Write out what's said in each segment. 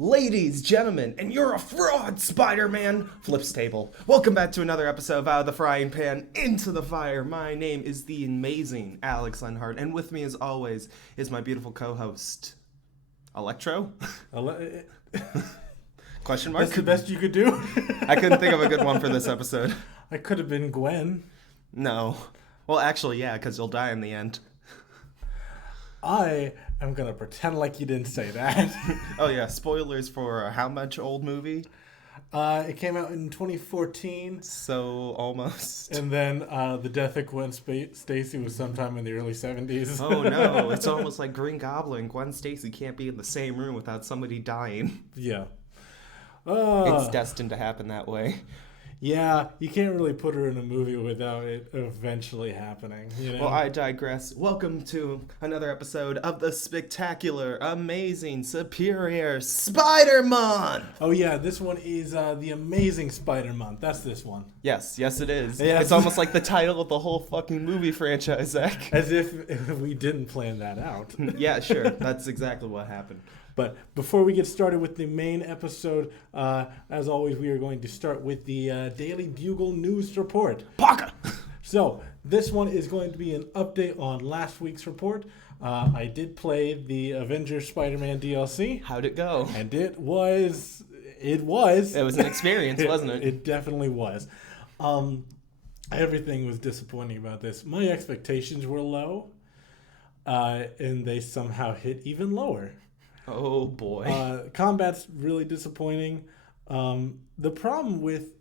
Ladies, gentlemen, and you're a fraud, Spider-Man! Flips table. Welcome back to another episode of Out of the Frying Pan into the Fire. My name is the amazing Alex Lenhart, and with me as always is my beautiful co-host, Electro? Question mark? That's the best you could do? I couldn't think of a good one for this episode. I could have been Gwen. No. Well, actually, yeah, because you'll die in the end. I am going to pretend like you didn't say that. Oh, yeah, spoilers for how much old movie? It came out in 2014. So, almost. And then the death of Gwen Stacy was sometime in the early 70s. Oh, no. It's almost like Green Goblin. Gwen Stacy can't be in the same room without somebody dying. Yeah. It's destined to happen that way. Yeah, you can't really put her in a movie without it eventually happening. You know? Well, I digress. Welcome to another episode of the spectacular, amazing, superior Spider-Man! Oh, yeah, this one is the Amazing Spider-Man. That's this one. Yes, it is. Yes. It's almost like the title of the whole fucking movie franchise, Zach. As if we didn't plan that out. Yeah, sure. That's exactly what happened. But before we get started with the main episode, as always, we are going to start with the Daily Bugle News Report. Paka! So, this one is going to be an update on last week's report. I did play the Avengers Spider-Man DLC. How'd it go? And it was... It was an experience, wasn't it? It definitely was. Everything was disappointing about this. My expectations were low, and they somehow hit even lower. Oh boy. Combat's really disappointing. The problem with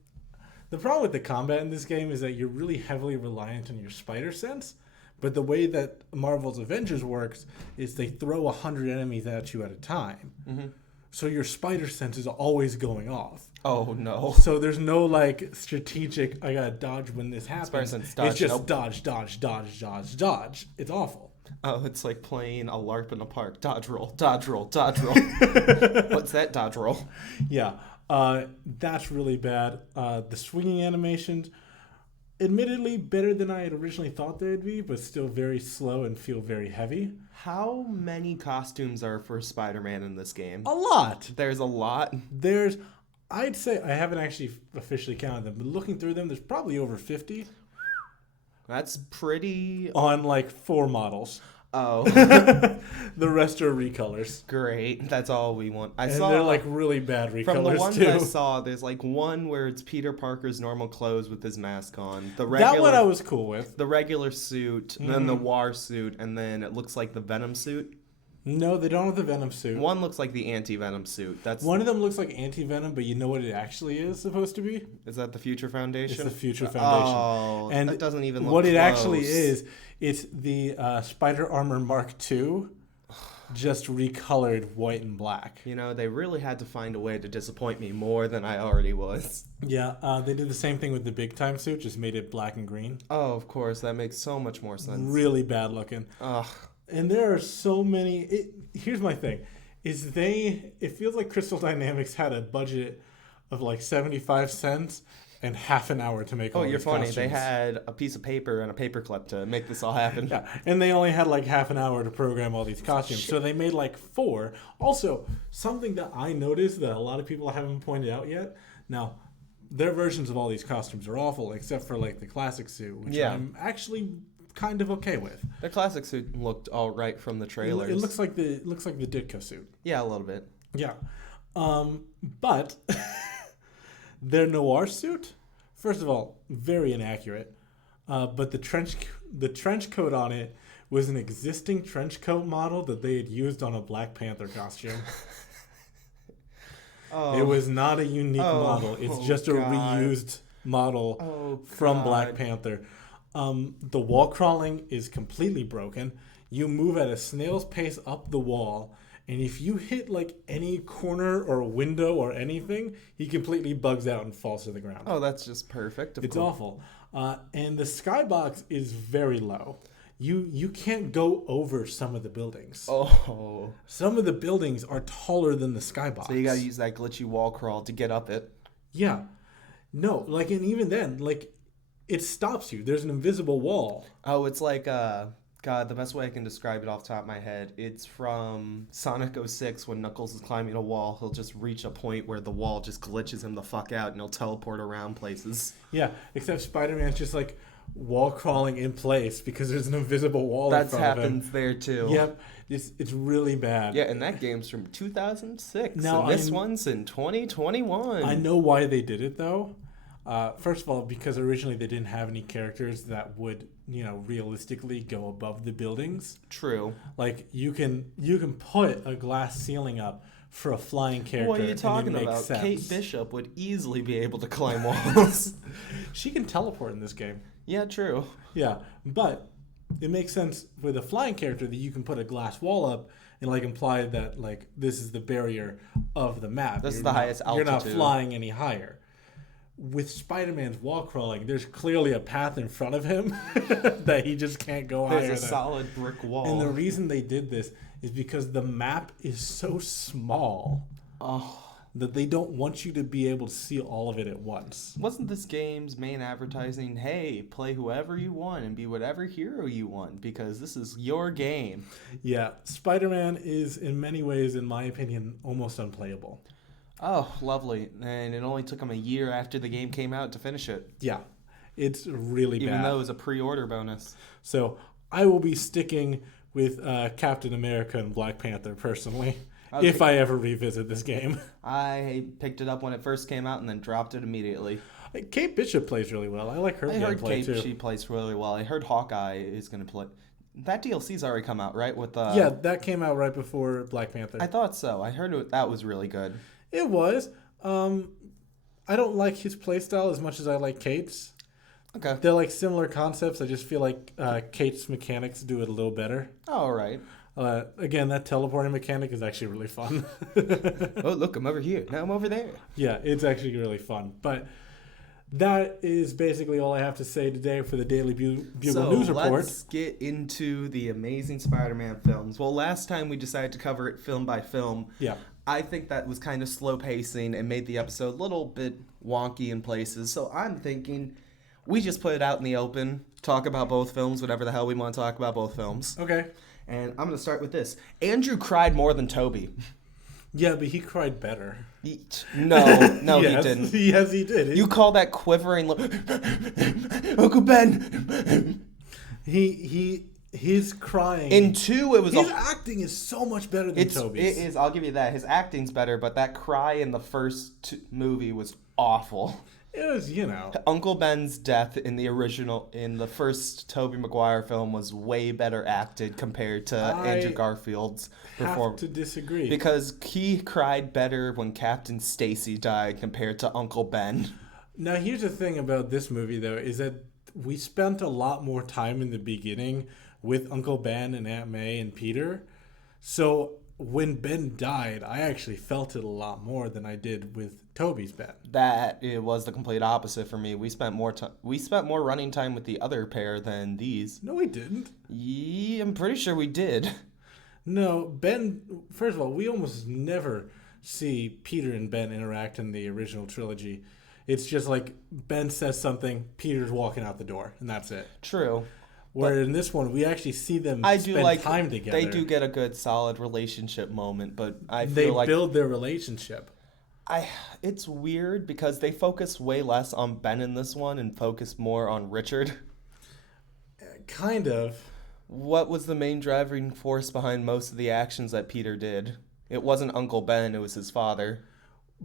the combat in this game is that you're really heavily reliant on your spider sense. But the way that Marvel's Avengers works is they throw 100 enemies at you at a time. Mm-hmm. So your spider sense is always going off. Oh no. So there's no like strategic, I gotta dodge when this happens. Spider sense dodge. It's just dodge. It's awful. Oh, it's like playing a LARP in a park. Dodge roll, dodge roll, dodge roll. What's that dodge roll? Yeah, that's really bad. The swinging animations, admittedly, better than I had originally thought they'd be, but still very slow and feel very heavy. How many costumes are for Spider-Man in this game? A lot. There's a lot? I'd say, I haven't actually officially counted them, but looking through them, there's probably over 50. That's pretty... On like 4 models. Oh. The rest are recolors. Great. That's all we want. They're like really bad recolors from the ones too. I saw, there's like one where it's Peter Parker's normal clothes with his mask on. That one I was cool with. The regular suit, and then the War suit, and then it looks like the Venom suit. No, they don't have the Venom suit. One looks like the anti-Venom suit. One of them looks like anti-Venom, but you know what it actually is supposed to be? Is that the Future Foundation? It's the Future Foundation. Oh, and that doesn't even look what close. It actually is, it's the Spider Armor Mark II, just recolored white and black. You know, they really had to find a way to disappoint me more than I already was. Yeah, they did the same thing with the Big Time suit, just made it black and green. Oh, of course, that makes so much more sense. Really bad looking. Ugh. And there are so many. Here's my thing: it feels like Crystal Dynamics had a budget of like 75 cents and half an hour to make all these costumes. Oh, you're funny. They had a piece of paper and a paperclip to make this all happen. Yeah, and they only had like half an hour to program all these costumes. So they made like 4. Also, something that I noticed that a lot of people haven't pointed out yet. Now, their versions of all these costumes are awful, except for like the classic suit, which I'm actually kind of okay with. The classic suit looked all right from the trailers. It looks like the Ditko suit. Yeah, a little bit. Yeah, but their noir suit, first of all, very inaccurate. But the trench coat on it was an existing trench coat model that they had used on a Black Panther costume. It was not a unique model. It's just a reused model from Black Panther. The wall crawling is completely broken. You move at a snail's pace up the wall, and if you hit like any corner or window or anything, he completely bugs out and falls to the ground. Oh, that's just perfect. It's awful. And the skybox is very low. You can't go over some of the buildings. Oh. Some of the buildings are taller than the skybox. So you gotta use that glitchy wall crawl to get up it. Yeah. No, like, and even then, like, it stops you. There's an invisible wall. Oh, it's like God, the best way I can describe it off the top of my head, it's from Sonic 06 when Knuckles is climbing a wall. He'll just reach a point where the wall just glitches him the fuck out and he'll teleport around places. Yeah, except Spider-Man's just like wall crawling in place because there's an invisible wall in front of him. That happens there too. Yep, it's really bad. Yeah, and that game's from 2006. Now, and this one's in 2021. I know why they did it though. First of all, because originally they didn't have any characters that would, realistically go above the buildings. True. Like you can put a glass ceiling up for a flying character. What are you talking about? Sense. Kate Bishop would easily be able to climb walls. She can teleport in this game. Yeah, true. Yeah, but it makes sense with a flying character that you can put a glass wall up and imply that this is the barrier of the map. This is the highest altitude. You're not flying any higher. With Spider-Man's wall crawling, there's clearly a path in front of him that he just can't go higher. There's a solid brick wall. And the reason they did this is because the map is so small that they don't want you to be able to see all of it at once. Wasn't this game's main advertising, hey, play whoever you want and be whatever hero you want because this is your game? Yeah, Spider-Man is in many ways, in my opinion, almost unplayable. Oh, lovely. And it only took them a year after the game came out to finish it. Yeah, it's really bad. Even though it was a pre-order bonus. So I will be sticking with Captain America and Black Panther, personally, if I ever revisit this game. I picked it up when it first came out and then dropped it immediately. Kate Bishop plays really well. I like her gameplay, too. I heard Kate, she plays really well. I heard Hawkeye is going to play... That DLC's already come out, right? Yeah, that came out right before Black Panther. I thought so. I heard that was really good. It was. I don't like his playstyle as much as I like Kate's. Okay. They're similar concepts. I just feel like Kate's mechanics do it a little better. Oh, all right. Again, that teleporting mechanic is actually really fun. Oh, look, I'm over here. Now I'm over there. Yeah, it's actually really fun. But that is basically all I have to say today for the Daily Bugle News Report. Let's get into the Amazing Spider-Man films. Well, last time we decided to cover it film by film. Yeah. I think that was kind of slow pacing and made the episode a little bit wonky in places. So I'm thinking we just put it out in the open, talk about both films, whatever the hell we want to talk about both films. Okay. And I'm going to start with this. Andrew cried more than Toby. Yeah, but he cried better. No, yes, he didn't. Yes, he did. You call that quivering look? Uncle Ben. He's crying. In 2, it was his acting is so much better than Toby's. It is. I'll give you that. His acting's better, but that cry in the first movie was awful. It was, Uncle Ben's death in the first Tobey Maguire film was way better acted compared to Andrew Garfield's performance. I have to disagree. Because he cried better when Captain Stacy died compared to Uncle Ben. Now, here's the thing about this movie, though, is that we spent a lot more time in the beginning with Uncle Ben and Aunt May and Peter. So when Ben died, I actually felt it a lot more than I did with Toby's Ben. It was the complete opposite for me. We spent more running time with the other pair than these. No, we didn't. Yeah, I'm pretty sure we did. No, Ben, first of all, we almost never see Peter and Ben interact in the original trilogy. It's just Ben says something, Peter's walking out the door, and that's it. True. Where in this one, we actually see them spend time together. They do get a good, solid relationship moment, but they build their relationship. It's weird because they focus way less on Ben in this one and focus more on Richard. Kind of. What was the main driving force behind most of the actions that Peter did? It wasn't Uncle Ben, it was his father.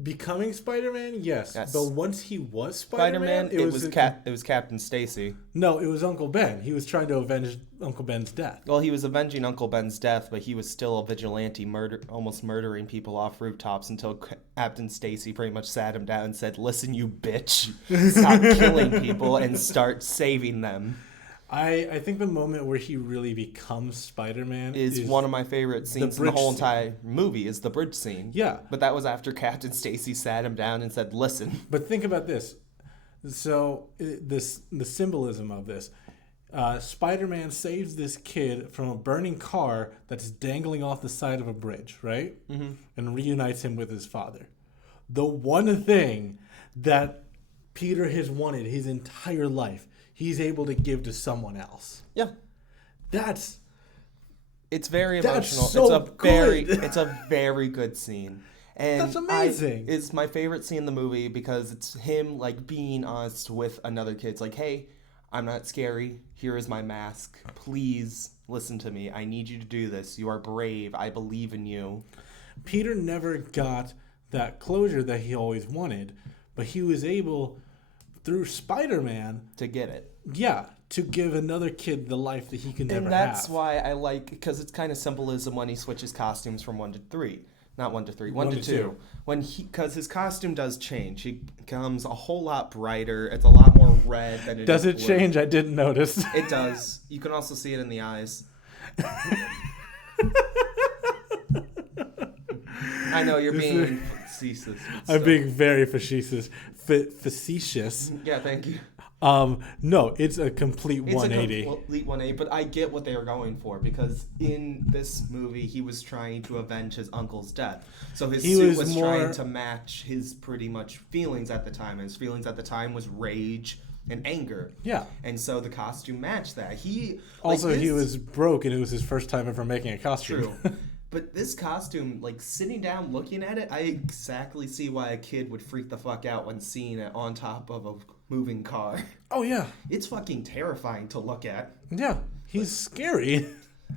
Becoming Spider-Man, yes. But once he was Spider-Man, it was Captain Stacy. No, it was Uncle Ben. He was trying to avenge Uncle Ben's death. Well, he was avenging Uncle Ben's death, but he was still a vigilante, almost murdering people off rooftops until Captain Stacy pretty much sat him down and said, "Listen, you bitch, stop killing people and start saving them." I think the moment where he really becomes Spider-Man is one of my favorite scenes in the whole entire movie, is the bridge scene. Yeah. But that was after Captain Stacy sat him down and said, "Listen." But think about this. So the symbolism of this. Spider-Man saves this kid from a burning car that's dangling off the side of a bridge, right? Mm-hmm. And reunites him with his father. The one thing that Peter has wanted his entire life, he's able to give to someone else. Yeah. It's very emotional. So It's a very good scene. And that's amazing. It's my favorite scene in the movie because it's him like being honest with another kid. It's like, hey, I'm not scary. Here is my mask. Please listen to me. I need you to do this. You are brave. I believe in you. Peter never got that closure that he always wanted, but he was able, through Spider-Man, to get it. Yeah, to give another kid the life that he can never have. And that's why I like, because it's kind of symbolism when he switches costumes from 1 to 3. Not 1 to 3, 1 to 2. Because his costume does change. He becomes a whole lot brighter. It's a lot more red than it does is it blue. change? I didn't notice. It does. You can also see it in the eyes. I know, you're being facetious. I'm being very facetious. Facetious. Yeah, thank you. No, it's a complete 180. It's a complete 180, but I get what they were going for, because in this movie, he was trying to avenge his uncle's death. So his suit was trying to match his pretty much feelings at the time. And his feelings at the time was rage and anger. Yeah. And so the costume matched that. He was broke, and it was his first time ever making a costume. True. But this costume, like, sitting down looking at it, I exactly see why a kid would freak the fuck out when seeing it on top of a moving car. Oh, yeah. It's fucking terrifying to look at. Yeah, he's scary.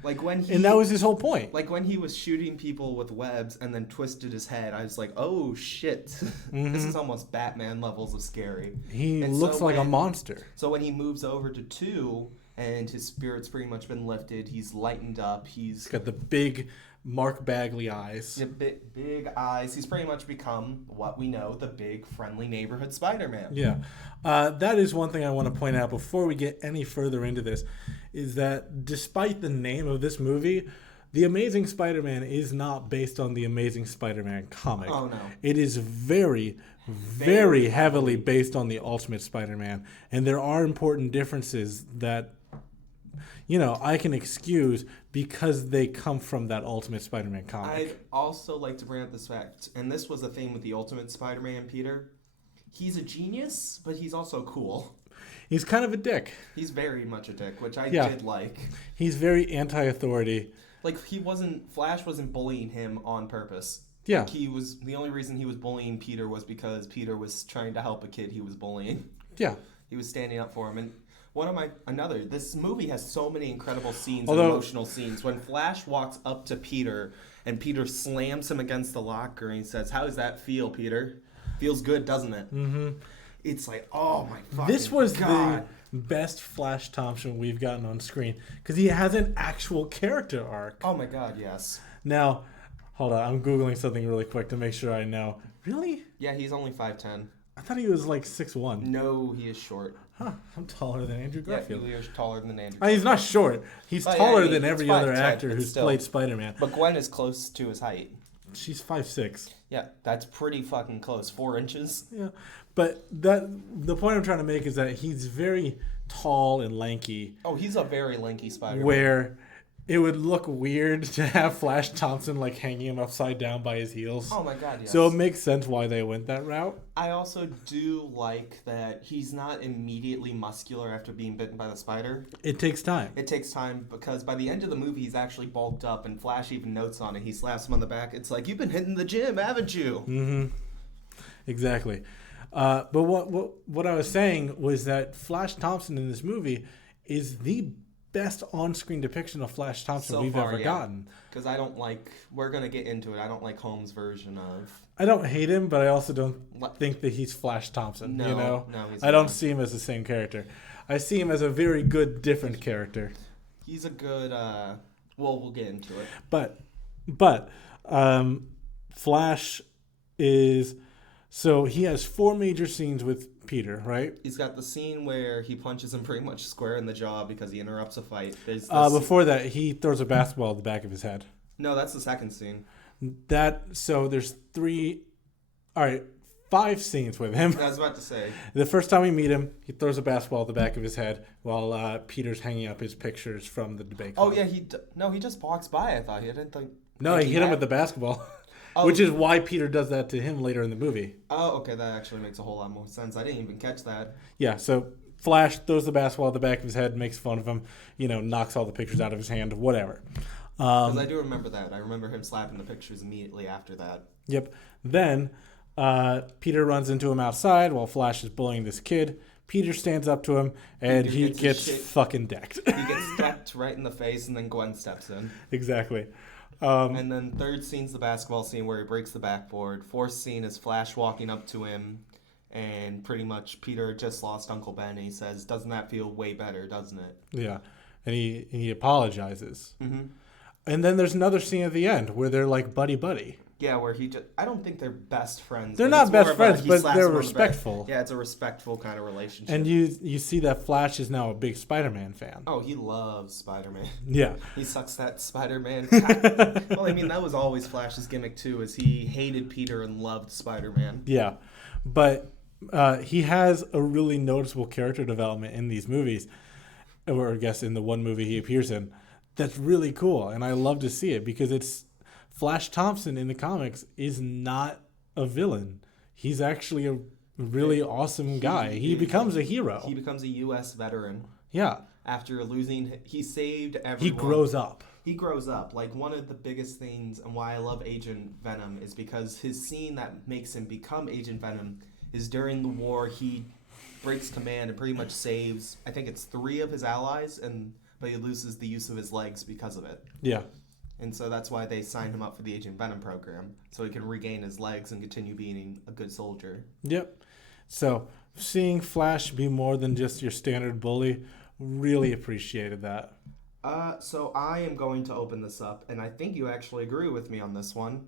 Like when he... And that was his whole point. Like when he was shooting people with webs and then twisted his head, I was like, oh, shit. Mm-hmm. This is almost Batman levels of scary. He looks like a monster. So when he moves over to 2... and his spirit's pretty much been lifted, he's lightened up, he's got the big Mark Bagley eyes. Yeah, big eyes. He's pretty much become what we know, the big, friendly neighborhood Spider-Man. Yeah. That is one thing I want to point out before we get any further into this, is that despite the name of this movie, The Amazing Spider-Man is not based on the Amazing Spider-Man comic. Oh, no. It is very, very heavily based on the Ultimate Spider-Man. And there are important differences that, you know, I can excuse because they come from that Ultimate Spider-Man comic. I'd also like to bring up this fact, and this was a thing with the Ultimate Spider-Man, Peter. He's a genius, but he's also cool. He's kind of a dick. He's very much a dick, which I did like. He's very anti-authority. Like, Flash wasn't bullying him on purpose. Yeah. Like, the only reason he was bullying Peter was because Peter was trying to help a kid he was bullying. Yeah. He was standing up for him, and this movie has so many incredible scenes and emotional scenes. When Flash walks up to Peter and Peter slams him against the locker and he says, "How does that feel, Peter? Feels good, doesn't it?" Mm-hmm. It's like, oh my fucking God. This was the best Flash Thompson we've gotten on screen because he has an actual character arc. Oh my God, yes. Now, hold on. I'm Googling something really quick to make sure I know. Really? Yeah, he's only 5'10". I thought he was like 6'1". No, he is short. Huh, I'm taller than Andrew Garfield. Yeah, he's taller than Andrew Garfield. He's not short. He's taller than every other actor who's played Spider-Man. But Gwen is close to his height. She's 5'6". Yeah, that's pretty fucking close. 4 inches. Yeah, but the point I'm trying to make is that he's very tall and lanky. Oh, he's a very lanky Spider-Man. Where it would look weird to have Flash Thompson like hanging him upside down by his heels. Oh my God, yes. So it makes sense why they went that route. I also do like that he's not immediately muscular after being bitten by the spider. It takes time. It takes time because by the end of the movie he's actually bulked up, and Flash even notes on it. He slaps him on the back. It's like, you've been hitting the gym, haven't you? Mm-hmm. Exactly. But what I was saying was that Flash Thompson in this movie is the best on-screen depiction of Flash Thompson we've ever gotten. Because we're going to get into it, I don't like Holmes' version of... I don't hate him, but I also don't think that he's Flash Thompson, no, you know? No, he's I don't see him as the same character. I see him as a very good, different character. He's a good, we'll get into it. But Flash is... So he has 4 major scenes with Peter, right? He's got the scene where he punches him pretty much square in the jaw because he interrupts a fight. Before that, he throws a basketball at the back of his head. No, that's the second scene. So there's 5 scenes with him. I was about to say. The first time we meet him, he throws a basketball at the back of his head while Peter's hanging up his pictures from the debate club. Oh, yeah, he just walks by, I thought. He didn't think... No, he hit him with the basketball. Oh. Which is why Peter does that to him later in the movie. Oh, okay, that actually makes a whole lot more sense. I didn't even catch that. Yeah, so Flash throws the basketball at the back of his head, makes fun of him, knocks all the pictures out of his hand, whatever. Because I do remember that. I remember him slapping the pictures immediately after that. Yep. Then Peter runs into him outside while Flash is bullying this kid. Peter stands up to him, and he gets fucking decked. He gets decked right in the face, and then Gwen steps in. Exactly. And then third scene's the basketball scene where he breaks the backboard. Fourth scene is Flash walking up to him, and pretty much Peter just lost Uncle Ben, and he says, "Doesn't that feel way better, doesn't it?" Yeah, and he apologizes. Mm-hmm. And then there's another scene at the end where they're like buddy-buddy. Yeah, where I don't think they're best friends. They're not best friends, but they're respectful. Yeah, it's a respectful kind of relationship. And you see that Flash is now a big Spider-Man fan. Oh, he loves Spider-Man. Yeah. He sucks that Spider-Man. Well, I mean, that was always Flash's gimmick, too, is he hated Peter and loved Spider-Man. Yeah, but he has a really noticeable character development in these movies, or I guess in the one movie he appears in. That's really cool, and I love to see it because it's Flash Thompson in the comics is not a villain. He's actually a really awesome guy. He becomes a hero. He becomes a U.S. veteran. Yeah. After losing, he saved everyone. He grows up. He grows up. Like, one of the biggest things and why I love Agent Venom is because his scene that makes him become Agent Venom is during the war. He breaks command and pretty much saves, I think it's 3 of his allies, but he loses the use of his legs because of it. Yeah. And so that's why they signed him up for the Agent Venom program, so he can regain his legs and continue being a good soldier. Yep. So seeing Flash be more than just your standard bully, really appreciated that. So I am going to open this up, and I think you actually agree with me on this one.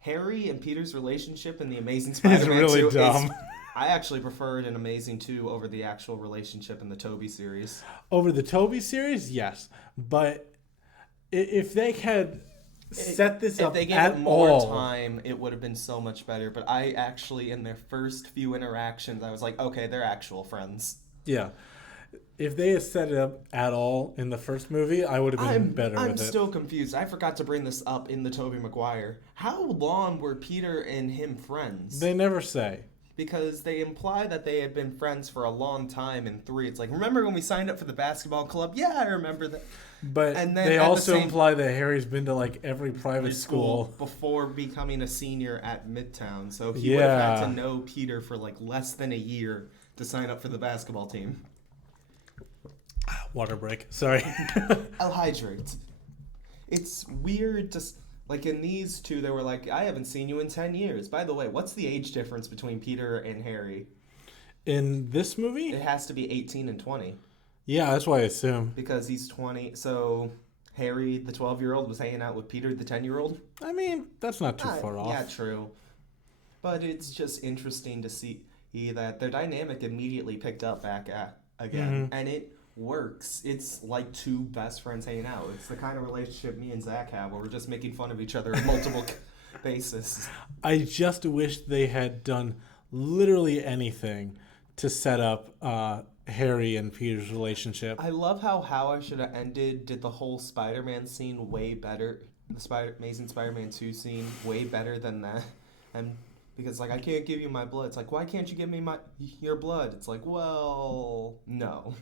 Harry and Peter's relationship in The Amazing Spider-Man really 2 dumb. I actually preferred an Amazing 2 over the actual relationship in the Tobey series. Over the Tobey series, yes. But if they had set this up at all... If they gave it more time, it would have been so much better. But I actually, in their first few interactions, I was like, okay, they're actual friends. Yeah. If they had set it up at all in the first movie, I would have been better with it. I'm still confused. I forgot to bring this up in the Tobey Maguire. How long were Peter and him friends? They never say. Because they imply that they had been friends for a long time in 3. It's like, remember when we signed up for the basketball club? Yeah, I remember that. But and then they also imply that Harry's been to like every private school before becoming a senior at Midtown. So he would have had to know Peter for like less than a year to sign up for the basketball team. Water break. Sorry. I'll hydrate. It's weird to... Like, in these 2, they were like, I haven't seen you in 10 years. By the way, what's the age difference between Peter and Harry? In this movie? It has to be 18 and 20. Yeah, that's what I assume. Because he's 20. So, Harry, the 12-year-old, was hanging out with Peter, the 10-year-old? I mean, that's not too far off. Yeah, true. But it's just interesting to see that their dynamic immediately picked up back again. Mm-hmm. And it works. It's like 2 best friends hanging out. It's the kind of relationship me and Zach have where we're just making fun of each other on multiple basis. I just wish they had done literally anything to set up Harry and Peter's relationship. I love how I Should Have Ended did the whole Spider-Man scene way better. The Amazing Spider-Man 2 scene way better than that. And because, like, I can't give you my blood. It's like, why can't you give me your blood? It's like, well, no.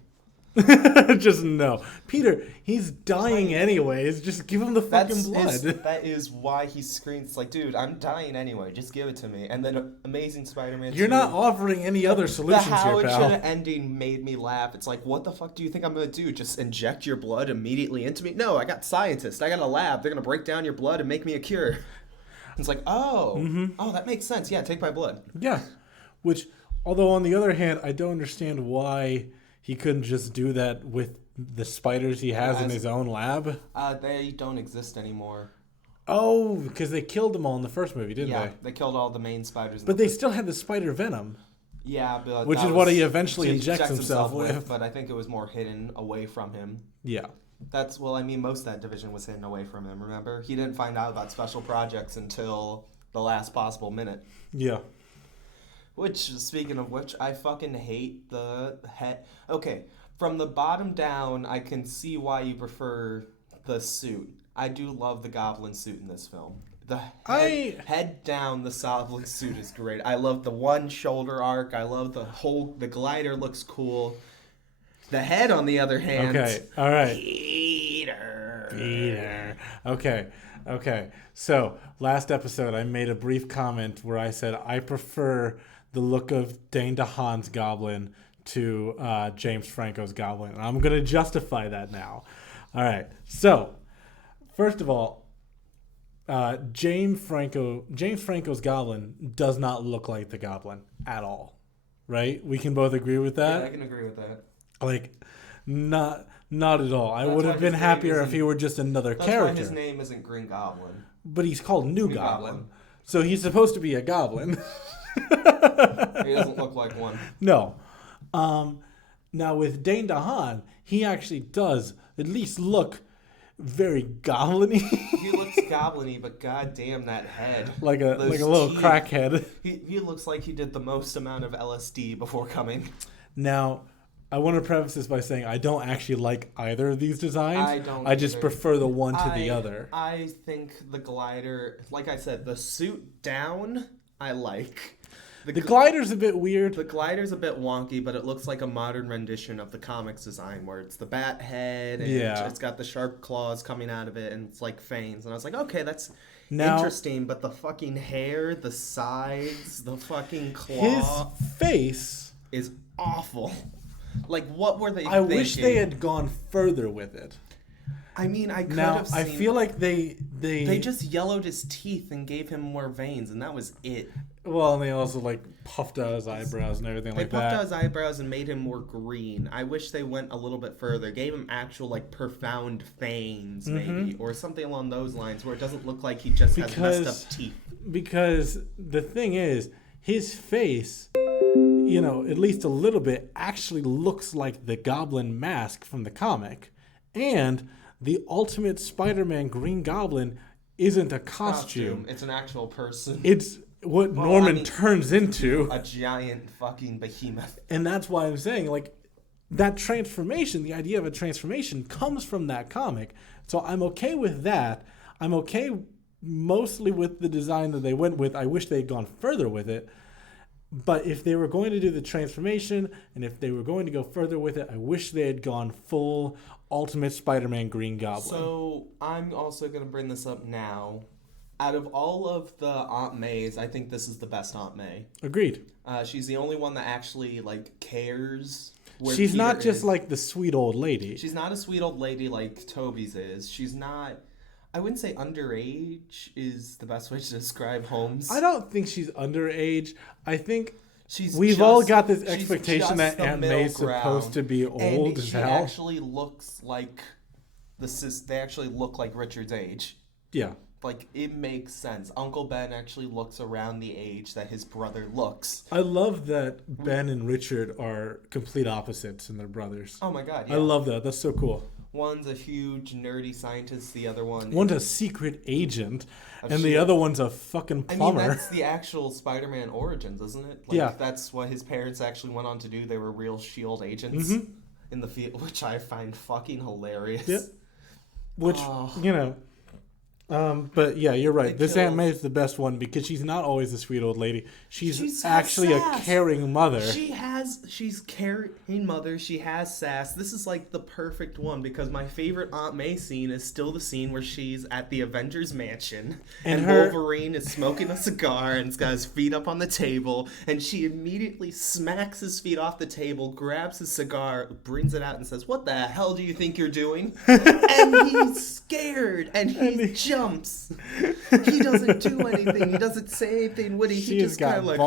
Just no. Peter, he's dying anyways. Just give him the fucking blood. That is why he screams, like, dude, I'm dying anyway. Just give it to me. And then Amazing Spider-Man 2. You're not offering any other solutions here, pal. The How It Should Have ending made me laugh. It's like, what the fuck do you think I'm going to do? Just inject your blood immediately into me? No, I got scientists. I got a lab. They're going to break down your blood and make me a cure. It's like, oh, that makes sense. Yeah, take my blood. Yeah. Which, although on the other hand, I don't understand why he couldn't just do that with the spiders he has in his own lab. They don't exist anymore. Oh, because they killed them all in the first movie, didn't they? Yeah, they killed all the main spiders. But they still had the spider venom. Yeah, but which is what he eventually injects himself with. But I think it was more hidden away from him. Yeah. Most of that division was hidden away from him, remember? He didn't find out about special projects until the last possible minute. Yeah. Which, speaking of which, I fucking hate the head. Okay, from the bottom down, I can see why you prefer the suit. I do love the Goblin suit in this film. The head down, the Goblin suit is great. I love the one shoulder arc. I love the glider looks cool. The head, on the other hand. Okay, all right. Peter. Okay. So, last episode, I made a brief comment where I said I prefer the look of Dane Dahan's Goblin to James Franco's Goblin. And I'm going to justify that now. All right. So, first of all, James Franco's Goblin does not look like the Goblin at all. Right? We can both agree with that? Yeah, I can agree with that. Like, not at all. I would have been happier if he were just another character. That's why his name isn't Green Goblin. But he's called New Goblin. So he's supposed to be a goblin. He doesn't look like one. No. Now with Dane Dahan, he actually does at least look very goblin-y. He looks goblin-y, but goddamn that head. like a little crackhead. He looks like he did the most amount of LSD before coming. Now, I want to preface this by saying I don't actually like either of these designs. I just prefer the one to the other. I think the glider, like I said, the suit down, I like. The glider's a bit weird. The glider's a bit wonky, but it looks like a modern rendition of the comics design where it's the bat head and it's got the sharp claws coming out of it and it's like fangs. And I was like, okay, that's interesting, but the fucking hair, the sides, the fucking claw. His face is awful. Like, what were they thinking? I wish they had gone further with it. I mean, I could have seen... I feel like they just yellowed his teeth and gave him more veins, and that was it. Well, and they also, like, puffed out his eyebrows and everything like that. They puffed out his eyebrows and made him more green. I wish they went a little bit further. Gave him actual, like, profound fangs, maybe, or something along those lines, where it doesn't look like he just has messed up teeth. Because the thing is, his face... at least a little bit, actually looks like the Goblin mask from the comic. And the Ultimate Spider-Man Green Goblin isn't a costume. It's an actual person. It's what Norman turns into. A giant fucking behemoth. And that's why I'm saying, like, that transformation, the idea of a transformation comes from that comic. So I'm okay with that. I'm okay mostly with the design that they went with. I wish they had gone further with it. But if they were going to do the transformation, and if they were going to go further with it, I wish they had gone full Ultimate Spider-Man Green Goblin. So I'm also going to bring this up now. Out of all of the Aunt Mays, I think this is the best Aunt May. Agreed. She's the only one that actually, like, cares. She's not just like the sweet old lady. She's not a sweet old lady like Toby's is. She's not... I wouldn't say underage is the best way to describe Holmes. I don't think she's underage. I think we've all got this expectation that Aunt May's supposed to be old as hell. She actually looks like they actually look like Richard's age. Yeah. Like, it makes sense. Uncle Ben actually looks around the age that his brother looks. I love that Ben and Richard are complete opposites in their brothers. Oh my god, yeah. I love that. That's so cool. One's a huge nerdy scientist, the other one's a secret agent, and the other one's a fucking plumber. I mean, that's the actual Spider-Man origins, isn't it? Like, yeah. That's what his parents actually went on to do. They were real S.H.I.E.L.D. agents in the field, which I find fucking hilarious. Yep. Which, but yeah, you're right. This Aunt May is the best one because she's not always a sweet old lady. She's actually a caring mother. She's caring mother. She has sass. This is like the perfect one because my favorite Aunt May scene is still the scene where she's at the Avengers mansion and Wolverine is smoking a cigar and has got his feet up on the table and she immediately smacks his feet off the table, grabs his cigar, brings it out and says, "What the hell do you think you're doing?" And he's scared and he jumps. He doesn't do anything. He doesn't say anything witty. He just kind of like,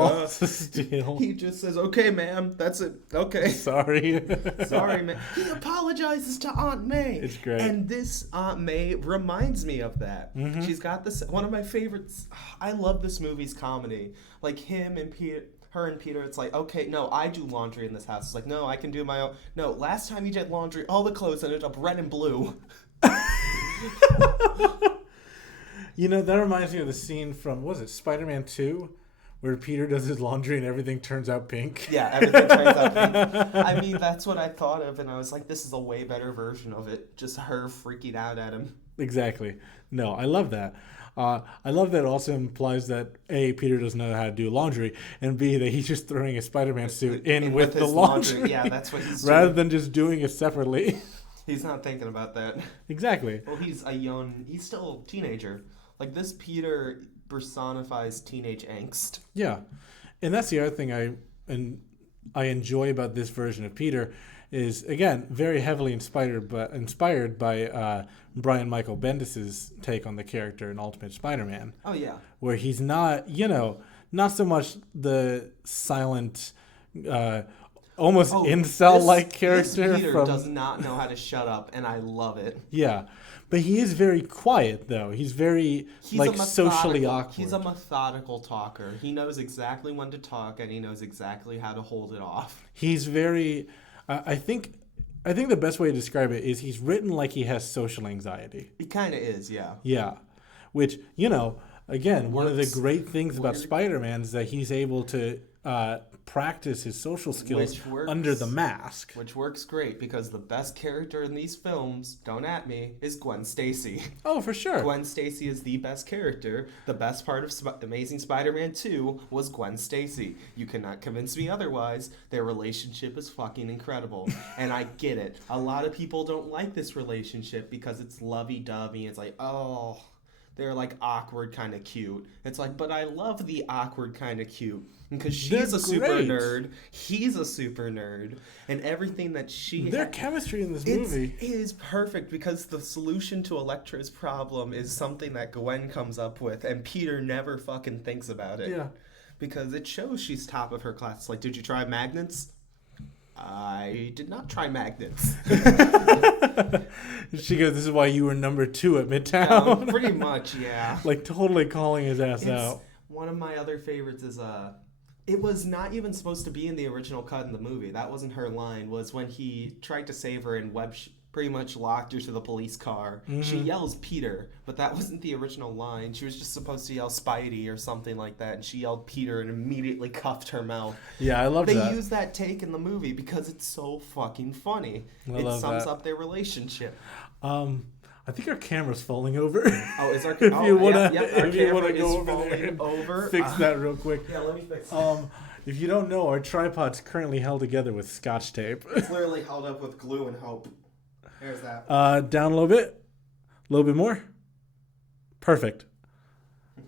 he just says, "Okay, ma'am, that's it. Okay. Sorry, man." He apologizes to Aunt May. It's great. And this Aunt May reminds me of that. Mm-hmm. She's got this, one of my favorites. I love this movie's comedy. Like him and Peter. Her and Peter, it's like, okay, no, I do laundry in this house. It's like, no, I can do my own. No, last time you did laundry, all the clothes ended up red and blue. You know, that reminds me of the scene from, what was it, Spider-Man 2? Where Peter does his laundry and everything turns out pink. Yeah, everything turns out pink. I mean, that's what I thought of, and I was like, this is a way better version of it. Just her freaking out at him. Exactly. No, I love that. I love that it also implies that A, Peter doesn't know how to do laundry, and B, that he's just throwing a Spider-Man suit in with the laundry. Yeah, that's what he's rather doing. than just doing it separately. He's not thinking about that. Exactly. Well, he's still a teenager. Like, this Peter personifies teenage angst. Yeah. And that's the other thing I enjoy about this version of Peter is, again, very heavily inspired by Brian Michael Bendis's take on the character in Ultimate Spider-Man. Oh, yeah. Where he's not, not so much the silent, almost incel-like character. This Peter does not know how to shut up, and I love it. Yeah. But he is very quiet, though. He's very, socially awkward. He's a methodical talker. He knows exactly when to talk, and he knows exactly how to hold it off. He's very... I think the best way to describe it is he's written like he has social anxiety. He kind of is, yeah. Yeah. Which, again, one of the great things about Spider-Man is that he's able to practice his social skills under the mask. Which works great because the best character in these films, don't at me, is Gwen Stacy. Oh, for sure. Gwen Stacy is the best character. The best part of Amazing Spider-Man 2 was Gwen Stacy. You cannot convince me otherwise. Their relationship is fucking incredible. And I get it. A lot of people don't like this relationship because it's lovey-dovey. It's like, oh... They're like awkward, kind of cute. It's like, but I love the awkward, kind of cute. Because she's a super nerd. He's a super nerd. And everything that Their chemistry in this movie is perfect because the solution to Elektra's problem is something that Gwen comes up with. And Peter never fucking thinks about it. Yeah. Because it shows she's top of her class. Like, did you try magnets? I did not try magnets. She goes, this is why you were number 2 at Midtown. Pretty much, yeah. Like, totally calling his ass out. One of my other favorites is, it was not even supposed to be in the original cut in the movie. That wasn't her line, was when he tried to save her and Webb pretty much locked her to the police car. Mm-hmm. She yells Peter, but that wasn't the original line. She was just supposed to yell Spidey or something like that, and she yelled Peter and immediately cuffed her mouth. Yeah, I love that. They use that take in the movie because it's so fucking funny. It sums up their relationship. I think our camera's falling over. Oh, is our camera? If you want to go over there, fix that real quick. Yeah, let me fix it. If you don't know, our tripod's currently held together with Scotch tape. It's literally held up with glue and hope. There's that. Down a little bit. A little bit more. Perfect.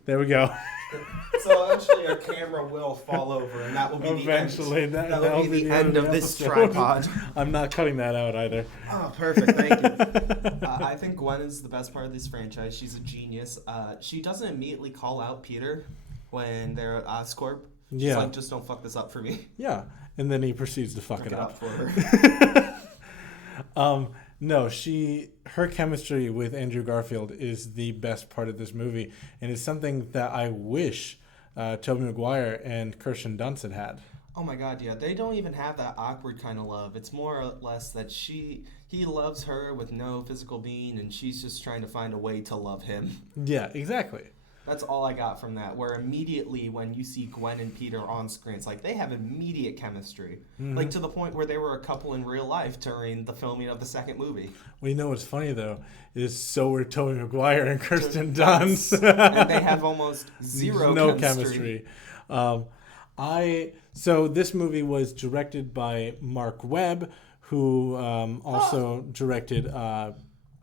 There we go. So eventually our camera will fall over, and that will be eventually, the end. That will be the end of this tripod. I'm not cutting that out either. Oh, perfect. Thank you. I think Gwen is the best part of this franchise. She's a genius. She doesn't immediately call out Peter when they're at Oscorp. She's like, just don't fuck this up for me. Yeah. And then he proceeds to fuck it up for her. No, her chemistry with Andrew Garfield is the best part of this movie, and it's something that I wish Tobey Maguire and Kirsten Dunst had. Oh my god, yeah. They don't even have that awkward kind of love. It's more or less that he loves her with no physical being, and she's just trying to find a way to love him. Yeah, exactly. That's all I got from that, where immediately when you see Gwen and Peter on screen, it's like they have immediate chemistry. Mm-hmm. Like to the point where they were a couple in real life during the filming of the second movie. Well, you know what's funny, though, is so were Tobey Maguire and Kirsten Dunst. And they have almost zero chemistry. So this movie was directed by Marc Webb, who also directed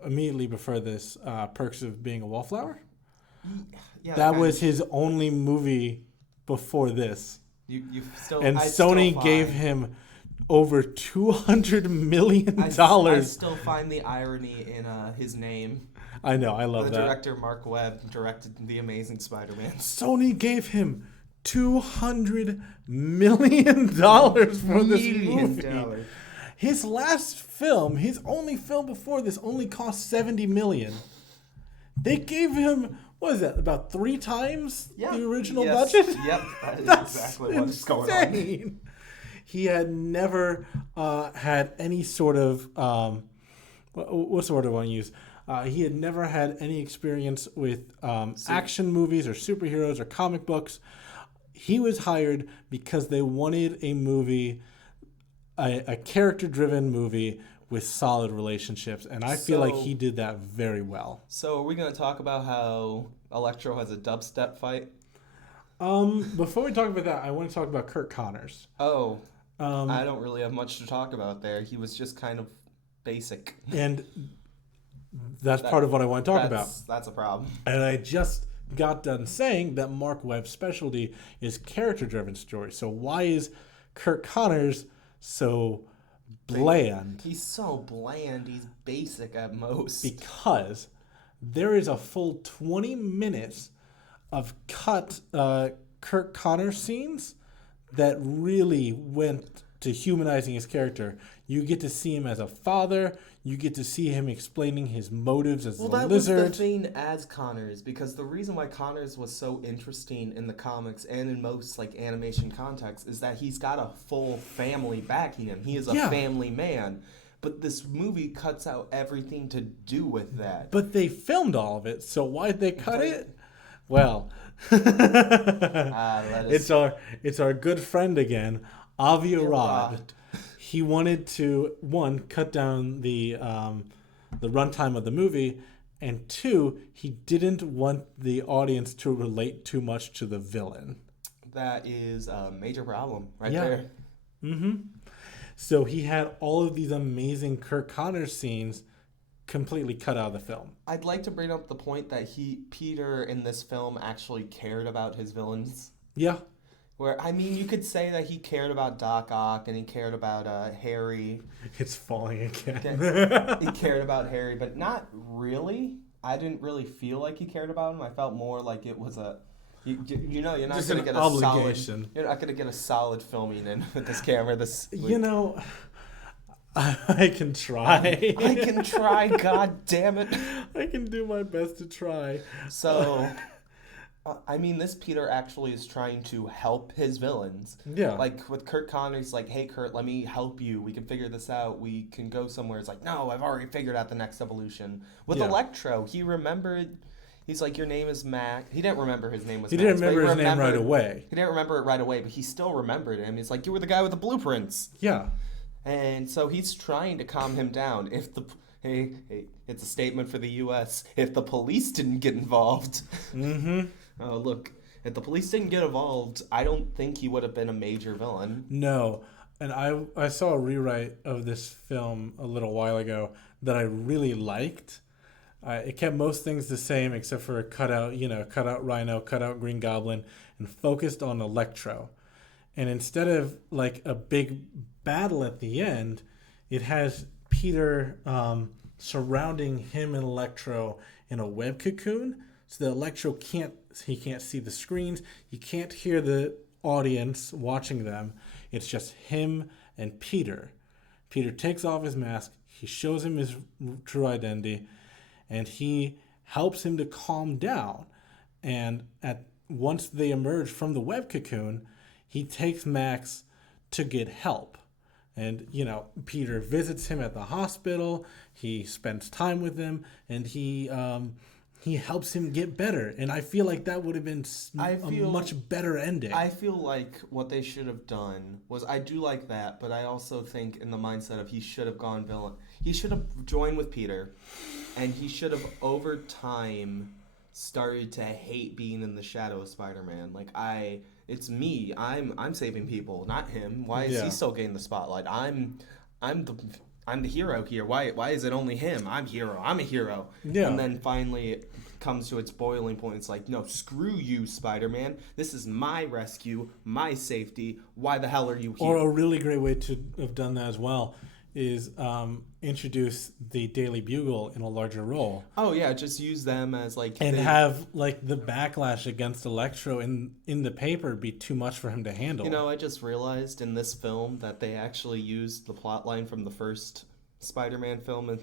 immediately before this Perks of Being a Wallflower. Yeah, that was his only movie before this. Sony gave him over $200 million. I still find the irony in his name. I know, I love that. The director, Marc Webb, directed The Amazing Spider-Man. Sony gave him $200 million for this movie. His last film, his only film before this, only cost $70 million. They gave him... What is that, about 3 times the original budget? Yep, that is exactly what's going on. He had never had any sort of, what's the word I want to use? He had never had any experience with action movies or superheroes or comic books. He was hired because they wanted a movie, a character-driven movie with solid relationships, and I feel like he did that very well. So are we going to talk about how Electro has a dubstep fight? Before we talk about that, I want to talk about Kirk Connors. Oh, I don't really have much to talk about there. He was just kind of basic. And that's part of what I want to talk about. That's a problem. And I just got done saying that Marc Webb's specialty is character-driven stories. So why is Kirk Connors so bland? He's so bland. He's basic at most. Because there is a full 20 minutes of cut Kirk Connors scenes that really went to humanizing his character. You get to see him as a father. You get to see him explaining his motives as a lizard. Well, that was the thing as Connors, because the reason why Connors was so interesting in the comics and in most like animation contexts is that he's got a full family backing him. He is a family man. But this movie cuts out everything to do with that. But they filmed all of it, so why'd they cut it? Well, it's our good friend again, Avi Arad. He wanted to, one, cut down the runtime of the movie, and two, he didn't want the audience to relate too much to the villain. That is a major problem there. Mm-hmm. So he had all of these amazing Kirk Connors scenes completely cut out of the film. I'd like to bring up the point that Peter in this film actually cared about his villains. Yeah. Where, I mean, you could say that he cared about Doc Ock and he cared about Harry. It's falling again. He cared about Harry, but not really. I didn't really feel like he cared about him. I felt more like it was a... you're not going to get a obligation. You're not going to get a solid filming in with this camera this week. I can try. I can try, god damn it. I can do my best to try. So, I mean, this Peter actually is trying to help his villains. Yeah. Like, with Kirk Connors, he's like, hey, Kurt, let me help you. We can figure this out. We can go somewhere. It's like, no, I've already figured out the next evolution. With Electro, he remembered... He's like, your name is Mac. He didn't remember his name was Max. He didn't remember his name right away. He didn't remember it right away, but he still remembered him. He's like, you were the guy with the blueprints. Yeah. And so he's trying to calm him down. Hey, it's a statement for the U.S. If the police didn't get involved. Mm-hmm. Look, if the police didn't get involved, I don't think he would have been a major villain. No. And I saw a rewrite of this film a little while ago that I really liked. It kept most things the same except for cut out Rhino, cut out Green Goblin, and focused on Electro. And instead of like a big battle at the end, it has Peter surrounding him and Electro in a web cocoon, so that Electro can't see the screens, he can't hear the audience watching them. It's just him and Peter. Peter takes off his mask, he shows him his true identity, and he helps him to calm down. And once they emerge from the web cocoon, he takes Max to get help. And, Peter visits him at the hospital. He spends time with him, and he helps him get better. And I feel like that would have been a much better ending. I feel like what they should have done was, I do like that, but I also think in the mindset of he should have gone villain. He should have joined with Peter, and he should have, over time, started to hate being in the shadow of Spider-Man. Like, it's me. I'm saving people, not him. Why is he still getting the spotlight? I'm the hero here. Why is it only him? I'm a hero. Yeah. And then finally it comes to its boiling point. It's like, no, screw you, Spider-Man. This is my rescue, my safety. Why the hell are you here? Or a really great way to have done that as well is introduce the Daily Bugle in a larger role. Oh yeah, just use them as have the backlash against Electro in the paper be too much for him to handle. I just realized in this film that they actually used the plot line from the first Spider-Man film, and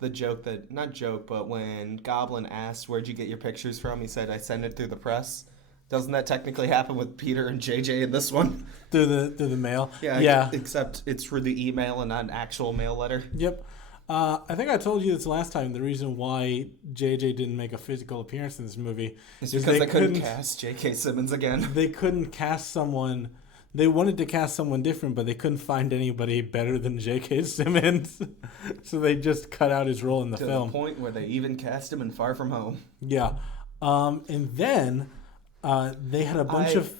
but when Goblin asked, where'd you get your pictures from, he said, I sent it through the press. Doesn't that technically happen with Peter and JJ in this one? Through the mail? Yeah. Except it's through the email and not an actual mail letter. Yep. I think I told you this last time. The reason why JJ didn't make a physical appearance in this movie is because they couldn't cast J.K. Simmons again. They couldn't cast someone they wanted to cast someone different, but they couldn't find anybody better than J.K. Simmons. So they just cut out his role in the film. To the point where they even cast him in Far From Home. Yeah. And then they had a bunch of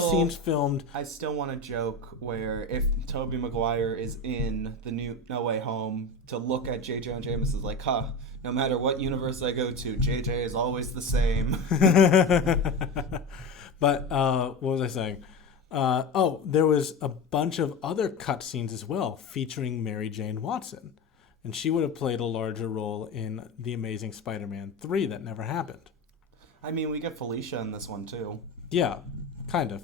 scenes filmed. I still want a joke where if Tobey Maguire is in the new No Way Home, to look at J. Jonah Jameson is like, no matter what universe I go to, JJ is always the same. But what was I saying? There was a bunch of other cutscenes as well featuring Mary Jane Watson. And she would have played a larger role in The Amazing Spider-Man 3 that never happened. I mean, we get Felicia in this one, too. Yeah, kind of.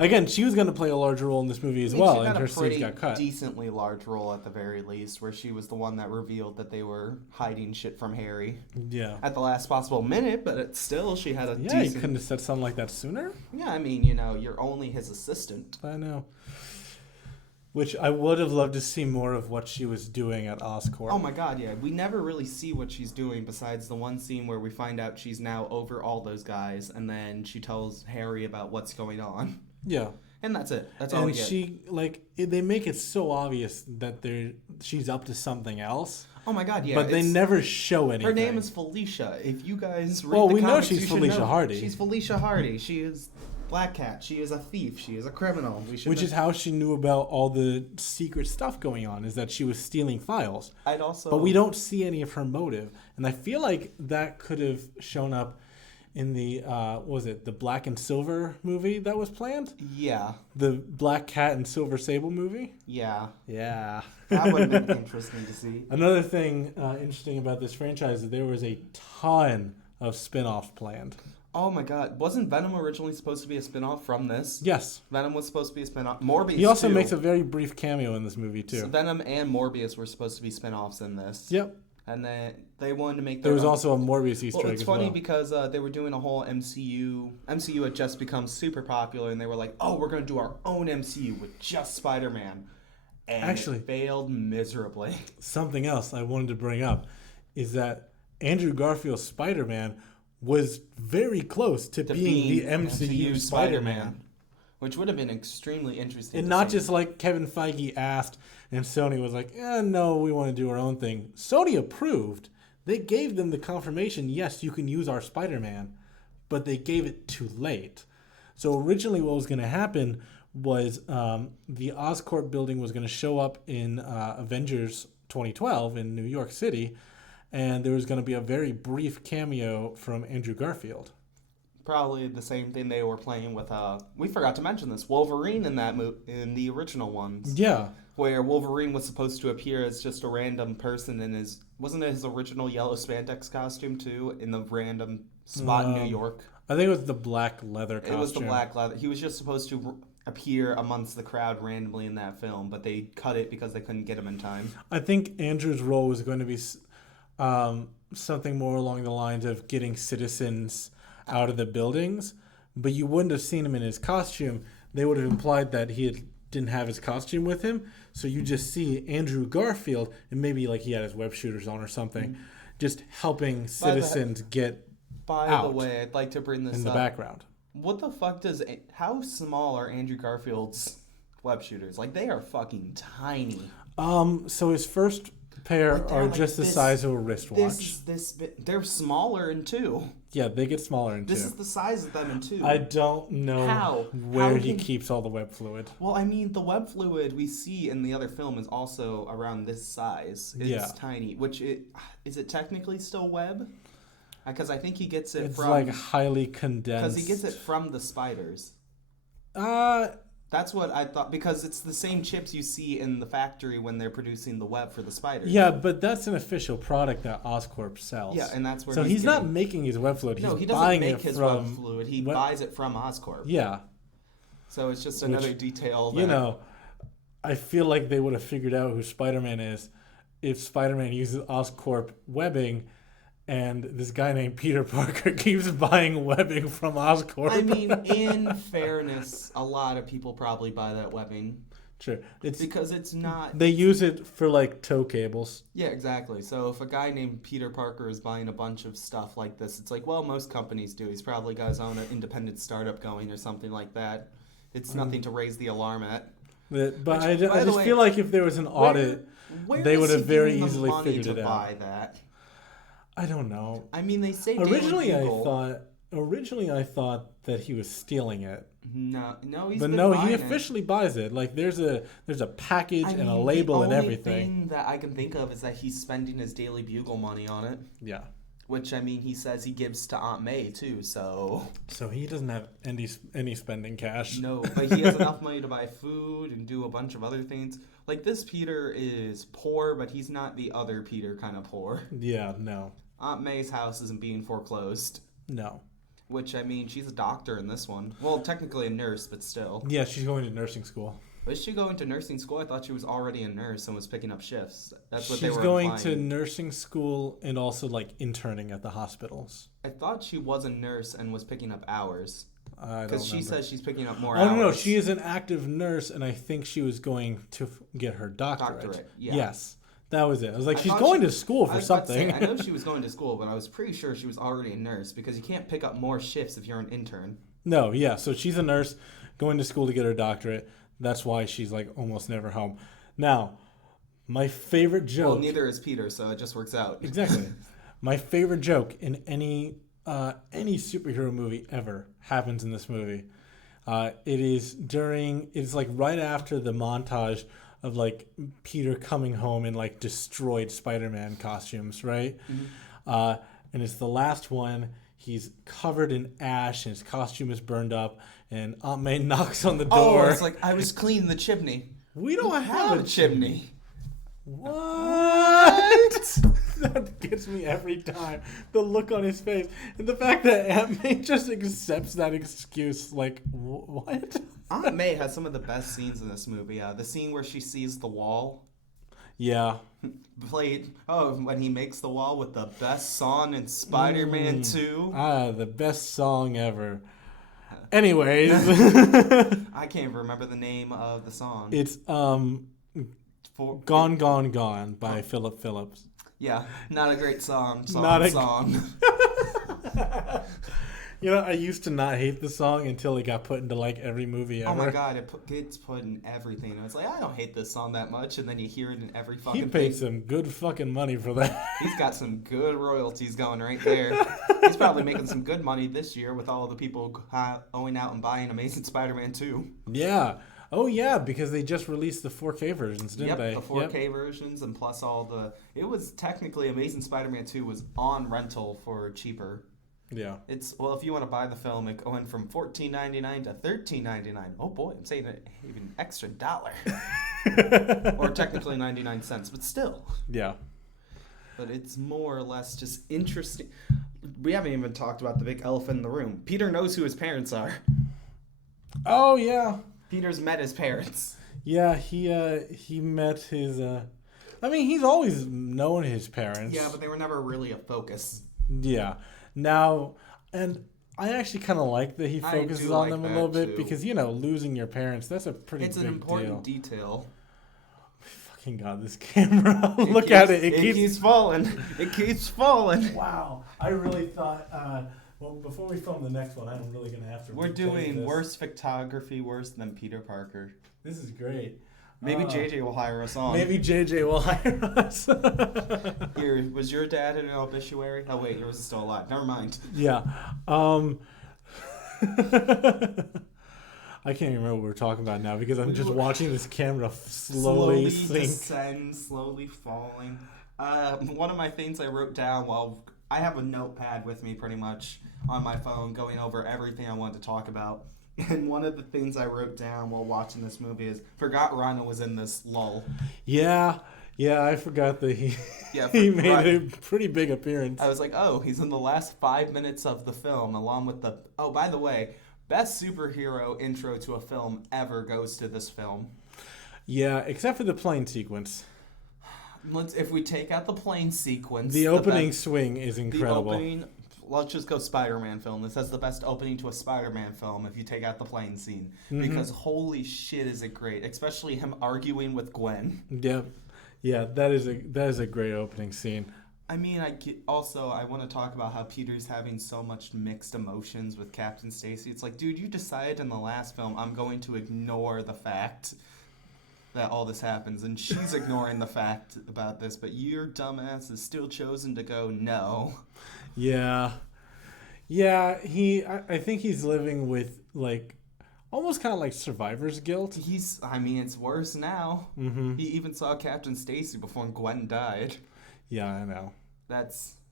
Again, she was going to play a larger role in this movie as well, and her scenes got cut. She got a decently large role at the very least, where she was the one that revealed that they were hiding shit from Harry. Yeah. At the last possible minute, but still, she had a decent... Yeah, you couldn't have said something like that sooner? Yeah, I mean, you're only his assistant. I know. Which I would have loved to see more of what she was doing at Oscorp. Oh my god, yeah. We never really see what she's doing besides the one scene where we find out she's now over all those guys, and then she tells Harry about what's going on. Yeah. And that's it. That's all we get. And they make it so obvious that she's up to something else. Oh my god, yeah. But they never show anything. Her name is Felicia. If you guys read we know she's Felicia Hardy. She's Felicia Hardy. She is Black Cat. She is a thief. She is a criminal. Which is how she knew about all the secret stuff going on, is that she was stealing files. But we don't see any of her motive. And I feel like that could have shown up in the, the Black and Silver movie that was planned? Yeah. The Black Cat and Silver Sable movie? Yeah. Yeah. That would have been interesting to see. Another thing interesting about this franchise is there was a ton of spin-offs planned. Oh my god. Wasn't Venom originally supposed to be a spin-off from this? Yes. Venom was supposed to be a spin-off. Morbius, he also makes a very brief cameo in this movie, too. So Venom and Morbius were supposed to be spin-offs in this. Yep. And then they wanted to make there was also a Morbius Easter egg it's as funny well. because they were doing a whole MCU. MCU had just become super popular, and they were like, oh, we're going to do our own MCU with just Spider-Man. And actually, it failed miserably. Something else I wanted to bring up is that Andrew Garfield's Spider-Man was very close to being the MCU Spider-Man. Which would have been extremely interesting. And not just like Kevin Feige asked and Sony was like, no, we want to do our own thing. Sony approved. They gave them the confirmation, yes, you can use our Spider-Man, but they gave it too late. So originally what was going to happen was the Oscorp building was going to show up in Avengers 2012 in New York City, and there was going to be a very brief cameo from Andrew Garfield. Probably the same thing they were playing with. We forgot to mention this, Wolverine in that in the original ones. Yeah, where Wolverine was supposed to appear as just a random person in wasn't it his original yellow spandex costume too, in the random spot in New York? I think it was the black leather costume. It was the black leather. He was just supposed to appear amongst the crowd randomly in that film, but they cut it because they couldn't get him in time. I think Andrew's role was going to be something more along the lines of getting citizens out of the buildings, but you wouldn't have seen him in his costume. They would have implied that didn't have his costume with him, so you just see Andrew Garfield, and maybe like he had his web shooters on or something, just helping citizens get out. By the way, I'd like to bring this up. In the background. What the fuck how small are Andrew Garfield's web shooters? Like, they are fucking tiny. So his first pair are like just the size of a wristwatch. They're smaller in 2. Yeah, they get smaller in 2. This is the size of them in 2. I don't know where he keeps all the web fluid. Well, I mean, the web fluid we see in the other film is also around this size. It's tiny. Is it technically still web? Because I think he gets it from... It's like highly condensed. Because he gets it from the spiders. That's what I thought, because it's the same chips you see in the factory when they're producing the web for the spiders. Yeah, but that's an official product that Oscorp sells. Yeah, and that's where so he's not making his web fluid. No, he doesn't make his web fluid. He buys it from Oscorp. Yeah. So it's just another detail that... I feel like they would have figured out who Spider-Man is if Spider-Man uses Oscorp webbing, and this guy named Peter Parker keeps buying webbing from Oscorp. I mean, in fairness, a lot of people probably buy that webbing. Sure. Because it's not... They use it for, like, tow cables. Yeah, exactly. So if a guy named Peter Parker is buying a bunch of stuff like this, it's like, well, most companies do. He's probably got his own independent startup going or something like that. It's nothing to raise the alarm at. But I just feel like if there was an audit, they would have very easily figured it out. Buy that? I don't know. I mean, they say originally I thought that he was stealing it. No, he officially buys it. Like there's a package and a label and everything. The only thing that I can think of is that he's spending his daily Bugle money on it. Yeah. Which, I mean, he says he gives to Aunt May, too, so... So he doesn't have any spending cash. No, but he has enough money to buy food and do a bunch of other things. Like, this Peter is poor, but he's not the other Peter kind of poor. Yeah, no. Aunt May's house isn't being foreclosed. No. Which, I mean, she's a doctor in this one. Well, technically a nurse, but still. Yeah, she's going to nursing school. Was she going to nursing school? I thought she was already a nurse and was picking up shifts. That's what they were She's going implying. to nursing school and also, like, interning at the hospitals. I thought she was a nurse and was picking up hours. Because she says she's picking up more hours. Oh, no, she is an active nurse, and I think she was going to get her doctorate. Yeah. Yes. That was it. I was like, she's going to school for something. I know she was going to school, but I was pretty sure she was already a nurse because you can't pick up more shifts if you're an intern. No, yeah. So she's a nurse going to school to get her doctorate. That's why she's like almost never home. Now, my favorite joke. Well, neither is Peter, so it just works out. Exactly. My favorite joke in any superhero movie ever happens in this movie. It's like right after the montage of like Peter coming home in like destroyed Spider-Man costumes, right? Mm-hmm. And it's the last one. He's covered in ash and his costume is burned up. And Aunt May knocks on the door. Oh, it's like, I was cleaning the chimney. We don't have a chimney. What? That gets me every time. The look on his face. And the fact that Aunt May just accepts that excuse. Like, what? Aunt May has some of the best scenes in this movie. The scene where she sees the wall. Yeah. When he makes the wall with the best song in Spider-Man 2. The best song ever. Anyways. I can't remember the name of the song. It's Gone, Gone, Gone by Philip Phillips. Yeah, not a great song. Song. You know, I used to not hate the song until it got put into like every movie ever. Oh my god, it gets put in everything. And it's like, I don't hate this song that much, and then you hear it in every fucking thing. He paid some good fucking money for that. He's got some good royalties going right there. He's probably making some good money this year with all the people going out and buying Amazing Spider-Man 2. Yeah. Oh yeah, because they just released the 4K versions, didn't they? Yep, the 4K versions, and plus all the... It was technically Amazing Spider-Man 2 was on rental for cheaper. Yeah. Well, if you want to buy the film, it went from $14.99 to $13.99. Oh boy, I'm saying it even extra dollar. Or technically 99 cents, but still. Yeah. But it's more or less just interesting. We haven't even talked about the big elephant in the room. Peter knows who his parents are. Oh yeah. Peter's met his parents. Yeah, he met his. He's always known his parents. Yeah, but they were never really a focus. Yeah. Now, and I actually kind of like that he focuses on them a little bit because, you know, losing your parents, that's a pretty big deal. It's an important detail. Fucking God, this camera. Look at it. It keeps falling. It keeps falling. Wow. I really thought, well, before we film the next one, I'm really going to have to We're doing worse photography, worse than Peter Parker. This is great. Maybe JJ will hire us on. Maybe JJ will hire us. Here, was your dad in an obituary? Oh wait, yours is still alive. Never mind. Yeah. I can't even remember what we're talking about now because I'm just watching this camera slowly sink. Descend, slowly falling. One of my things I wrote down while I have a notepad with me pretty much on my phone going over everything I wanted to talk about. And one of the things I wrote down while watching this movie is forgot Rhino was in this lull. Yeah, I forgot that he made a pretty big appearance. I was like, oh, he's in the last 5 minutes of the film, along with the... Oh, by the way, best superhero intro to a film ever goes to this film. Yeah, except for the plane sequence. If we take out the plane sequence... The opening swing is incredible. Let's just go Spider-Man film. This has the best opening to a Spider-Man film if you take out the plane scene. Mm-hmm. Because holy shit is it great. Especially him arguing with Gwen. Yeah, that is a great opening scene. I mean, I want to talk about how Peter's having so much mixed emotions with Captain Stacy. It's like, dude, you decided in the last film, I'm going to ignore the fact that all this happens, and she's ignoring the fact about this, but your dumbass has still chosen to go no. Yeah. I think he's living with like almost kind of like survivor's guilt. It's worse now. Mm-hmm. He even saw Captain Stacy before Gwen died. Yeah, I know.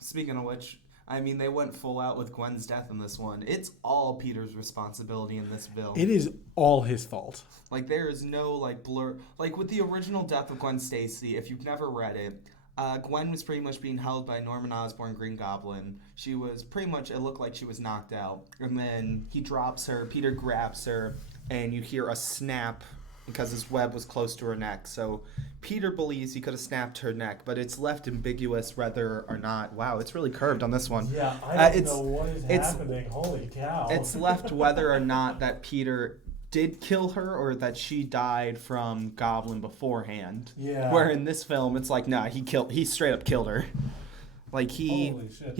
Speaking of which, I mean, they went full out with Gwen's death in this one. It's all Peter's responsibility in this film. It is all his fault. Like, there is no, like, blur. Like, with the original death of Gwen Stacy, if you've never read it, Gwen was pretty much being held by Norman Osborn, Green Goblin. She was pretty much, it looked like she was knocked out. And then he drops her, Peter grabs her, and you hear a snap because his web was close to her neck. So Peter believes he could have snapped her neck, but it's left ambiguous whether or not. Wow, it's really curved on this one. Yeah, I don't know what is happening. Holy cow. It's left whether or not that Peter did kill her or that she died from Goblin beforehand. Yeah. Where in this film, it's like, nah, he straight up killed her. Like, he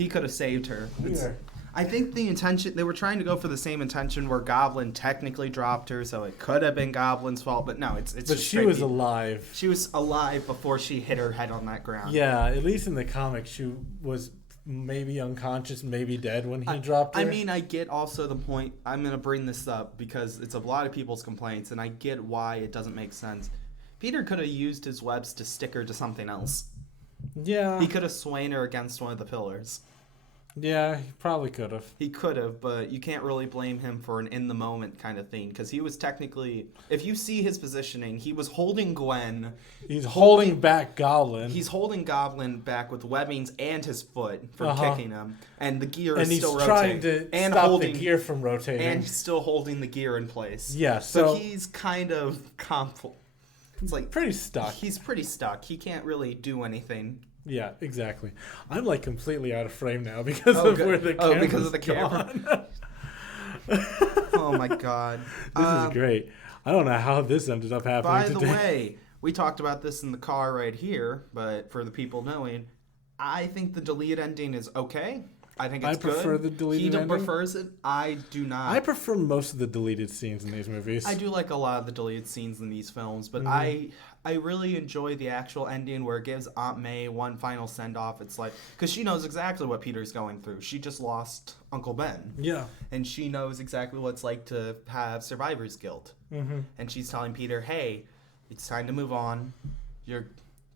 could have saved her. I think the intention, they were trying to go for the same intention where Goblin technically dropped her, so it could have been Goblin's fault, but no, it's But she was alive. She was alive before she hit her head on that ground. Yeah, at least in the comics, she was maybe unconscious, maybe dead when he dropped her. I mean, I get also the point, I'm going to bring this up because it's a lot of people's complaints, and I get why it doesn't make sense. Peter could have used his webs to stick her to something else. Yeah. He could have swayed her against one of the pillars. Yeah, he probably could have. He could have, but you can't really blame him for an in-the-moment kind of thing, because he was technically, if you see his positioning, he was holding Gwen. He's holding back Goblin. He's holding Goblin back with webbings and his foot from kicking him, and the gear is still rotating. And he's trying to stop the gear from rotating. And he's still holding the gear in place. Yeah, so he's kind of it's like pretty stuck. He's pretty stuck. He can't really do anything. Yeah, exactly. I'm like completely out of frame now because of where the camera's because of the camera. Oh my god. This is great. I don't know how this ended up happening today. By the way, we talked about this in the car right here, but for the people knowing, I think the deleted ending is okay. I think it's good. I prefer the deleted ending. He prefers it. I do not. I prefer most of the deleted scenes in these movies. I do like a lot of the deleted scenes in these films, but I really enjoy the actual ending where it gives Aunt May one final send-off. It's like, because she knows exactly what Peter's going through. She just lost Uncle Ben. Yeah. And she knows exactly what it's like to have survivor's guilt. Mm-hmm. And she's telling Peter, hey, it's time to move on. You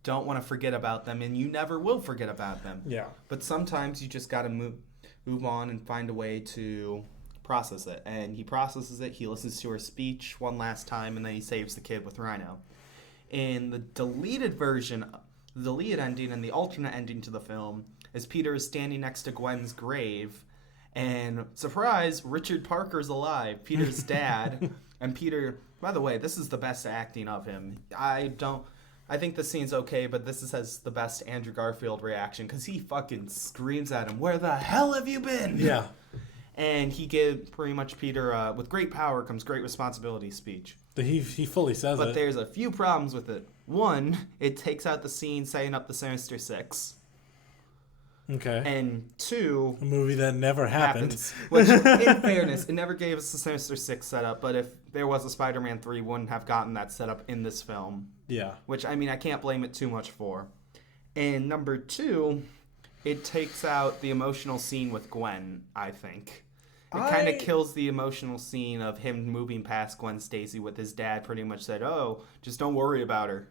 don't want to forget about them, and you never will forget about them. Yeah. But sometimes you just got to move on and find a way to process it. And he processes it. He listens to her speech one last time, and then he saves the kid with Rhino. In the deleted version, the deleted ending and the alternate ending to the film is Peter is standing next to Gwen's grave, and surprise, Richard Parker's alive, Peter's dad. And Peter, by the way, this is the best acting of him. I think the scene's okay, but this has the best Andrew Garfield reaction because he fucking screams at him, "Where the hell have you been?" Yeah. And he gives pretty much Peter, with great power comes great responsibility speech. He fully says it. But there's a few problems with it. One, it takes out the scene setting up the Sinister Six. Okay. And two... a movie that never happened. Which, in fairness, it never gave us the Sinister Six setup, but if there was a Spider-Man 3, wouldn't have gotten that setup in this film. Yeah. Which, I mean, I can't blame it too much for. And number two, it takes out the emotional scene with Gwen, I think. It kind of kills the emotional scene of him moving past Gwen Stacy with his dad pretty much said, oh, just don't worry about her.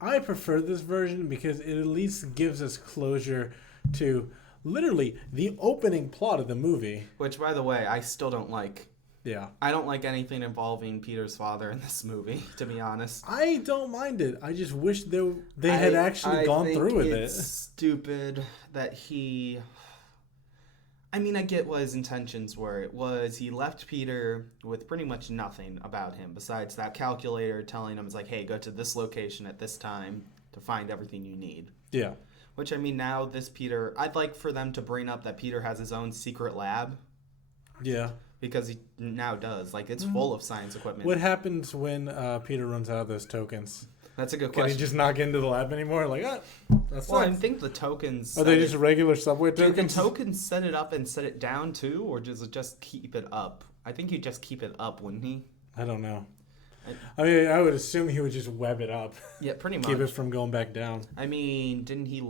I prefer this version because it at least gives us closure to literally the opening plot of the movie. Which, by the way, I still don't like. Yeah. I don't like anything involving Peter's father in this movie, to be honest. I don't mind it. I just wish they had actually gone through with it. It's stupid that he... I mean, I get what his intentions were. It was he left Peter with pretty much nothing about him besides that calculator telling him, it's like, hey, go to this location at this time to find everything you need. Yeah. Which, I mean, now this Peter... I'd like for them to bring up that Peter has his own secret lab. Yeah. Because he now does. Like, it's full of science equipment. What happens when Peter runs out of those tokens? That's a good Can question. he just not get into the lab anymore? Like, that's well, I think the tokens... Are they just regular subway tokens? Do the tokens set it up and set it down too, or does it just keep it up? I think he'd just keep it up, wouldn't he? I don't know. I mean, I would assume he would just web it up. Yeah, pretty much. Keep it from going back down. I mean, didn't he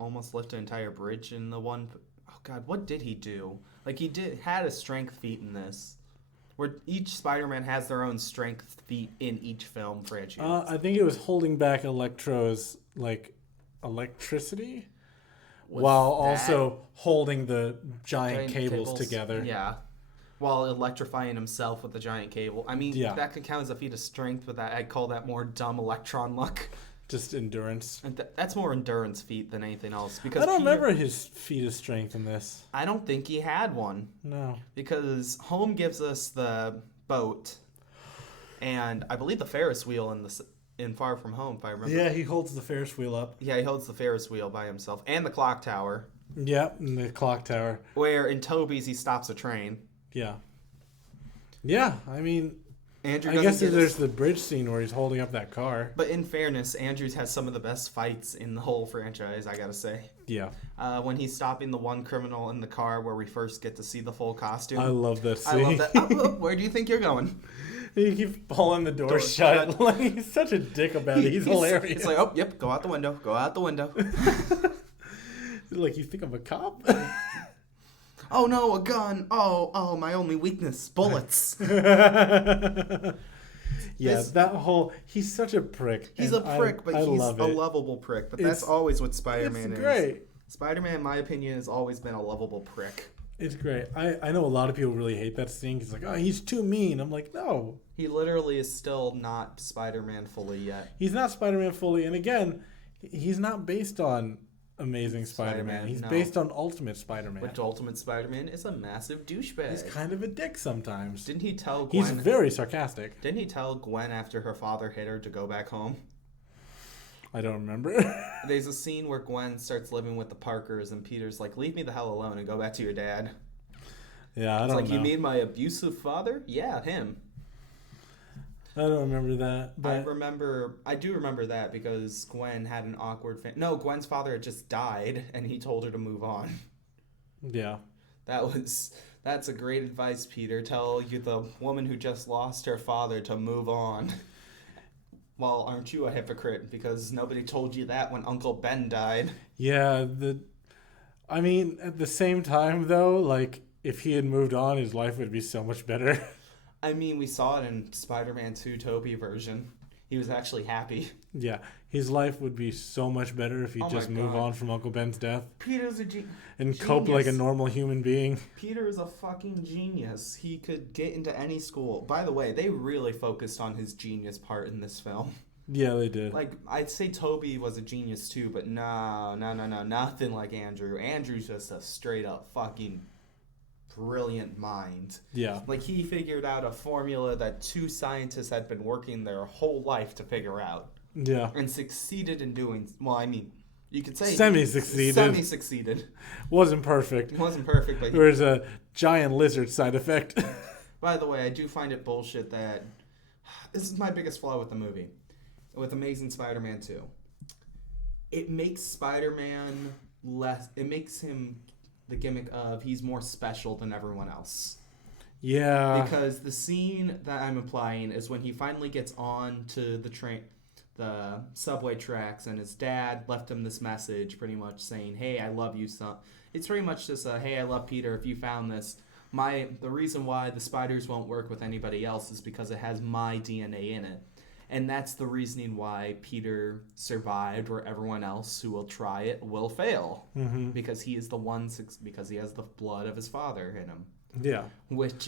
almost lift an entire bridge in the one... Oh, God, what did he do? Like, had a strength feat in this. Where each Spider-Man has their own strength feat in each film franchise. I think it was holding back Electro's, like, electricity while also holding the giant cables together. Yeah. While electrifying himself with the giant cable. I mean, that could count as a feat of strength, but I'd call that more dumb Electron luck. Just endurance. And that's more endurance feat than anything else. Because I don't remember his feat of strength in this. I don't think he had one. No. Because Home gives us the boat, and I believe the Ferris wheel in Far From Home, if I remember. Yeah, he holds the Ferris wheel up. Yeah, he holds the Ferris wheel by himself. And the clock tower. Yep, and the clock tower. Where in Tobey's he stops a train. Yeah. Yeah, I mean... Andrew I guess there's the bridge scene where he's holding up that car. But in fairness, Andrews has some of the best fights in the whole franchise, I gotta say. Yeah. When he's stopping the one criminal in the car where we first get to see the full costume. I love that scene. I love that. Where do you think you're going? He keeps pulling the door shut. Like, he's such a dick about it. He's hilarious. It's like, oh, yep, go out the window. Go out the window. Like, you think I'm a cop? Oh no, a gun. Oh, my only weakness, bullets. Yeah, he's such a prick. He's a prick, but he's a lovable prick. But that's always what Spider-Man is. It's great. Spider-Man, in my opinion, has always been a lovable prick. It's great. I know a lot of people really hate that scene. He's like, oh, he's too mean. I'm like, no. He literally is still not Spider-Man fully yet. He's not Spider-Man fully. And again, he's not based on Amazing Spider-Man. He's based on Ultimate Spider-Man. Which Ultimate Spider-Man is a massive douchebag. He's kind of a dick sometimes. Didn't he tell Gwen... He's very sarcastic. Didn't he tell Gwen after her father hit her to go back home? I don't remember. There's a scene where Gwen starts living with the Parkers and Peter's like, leave me the hell alone and go back to your dad. Yeah, I don't know. It's like, you mean my abusive father? Yeah, him. I don't remember that. But... I do remember that because Gwen had an awkward... No, Gwen's father had just died, and he told her to move on. Yeah. That's a great advice, Peter. Tell you the woman who just lost her father to move on. Well, aren't you a hypocrite? Because nobody told you that when Uncle Ben died. Yeah, I mean, at the same time, though, like, if he had moved on, his life would be so much better. I mean, we saw it in Spider-Man 2 Tobey version. He was actually happy. Yeah, his life would be so much better if he'd just move on from Uncle Ben's death. Peter's a and cope like a normal human being. Peter is a fucking genius. He could get into any school. By the way, they really focused on his genius part in this film. Yeah, they did. Like, I'd say Tobey was a genius too, but no, nothing like Andrew. Andrew's just a straight up fucking brilliant mind. Yeah. Like, he figured out a formula that two scientists had been working their whole life to figure out. Yeah. And succeeded in doing... Well, I mean, you could say... Semi-succeeded. Wasn't perfect. But... There was a giant lizard side effect. By the way, I do find it bullshit that... This is my biggest flaw with the movie. With Amazing Spider-Man 2. It makes Spider-Man less... It makes him... the gimmick of he's more special than everyone else. Yeah. Because the scene that I'm implying is when he finally gets on to the subway tracks, and his dad left him this message pretty much saying, hey, I love you, son. It's pretty much just a, hey, I love Peter, if you found this. The reason why the spiders won't work with anybody else is because it has my DNA in it. And that's the reasoning why Peter survived, where everyone else who will try it will fail. Mm-hmm. Because he is because he has the blood of his father in him. Yeah. Which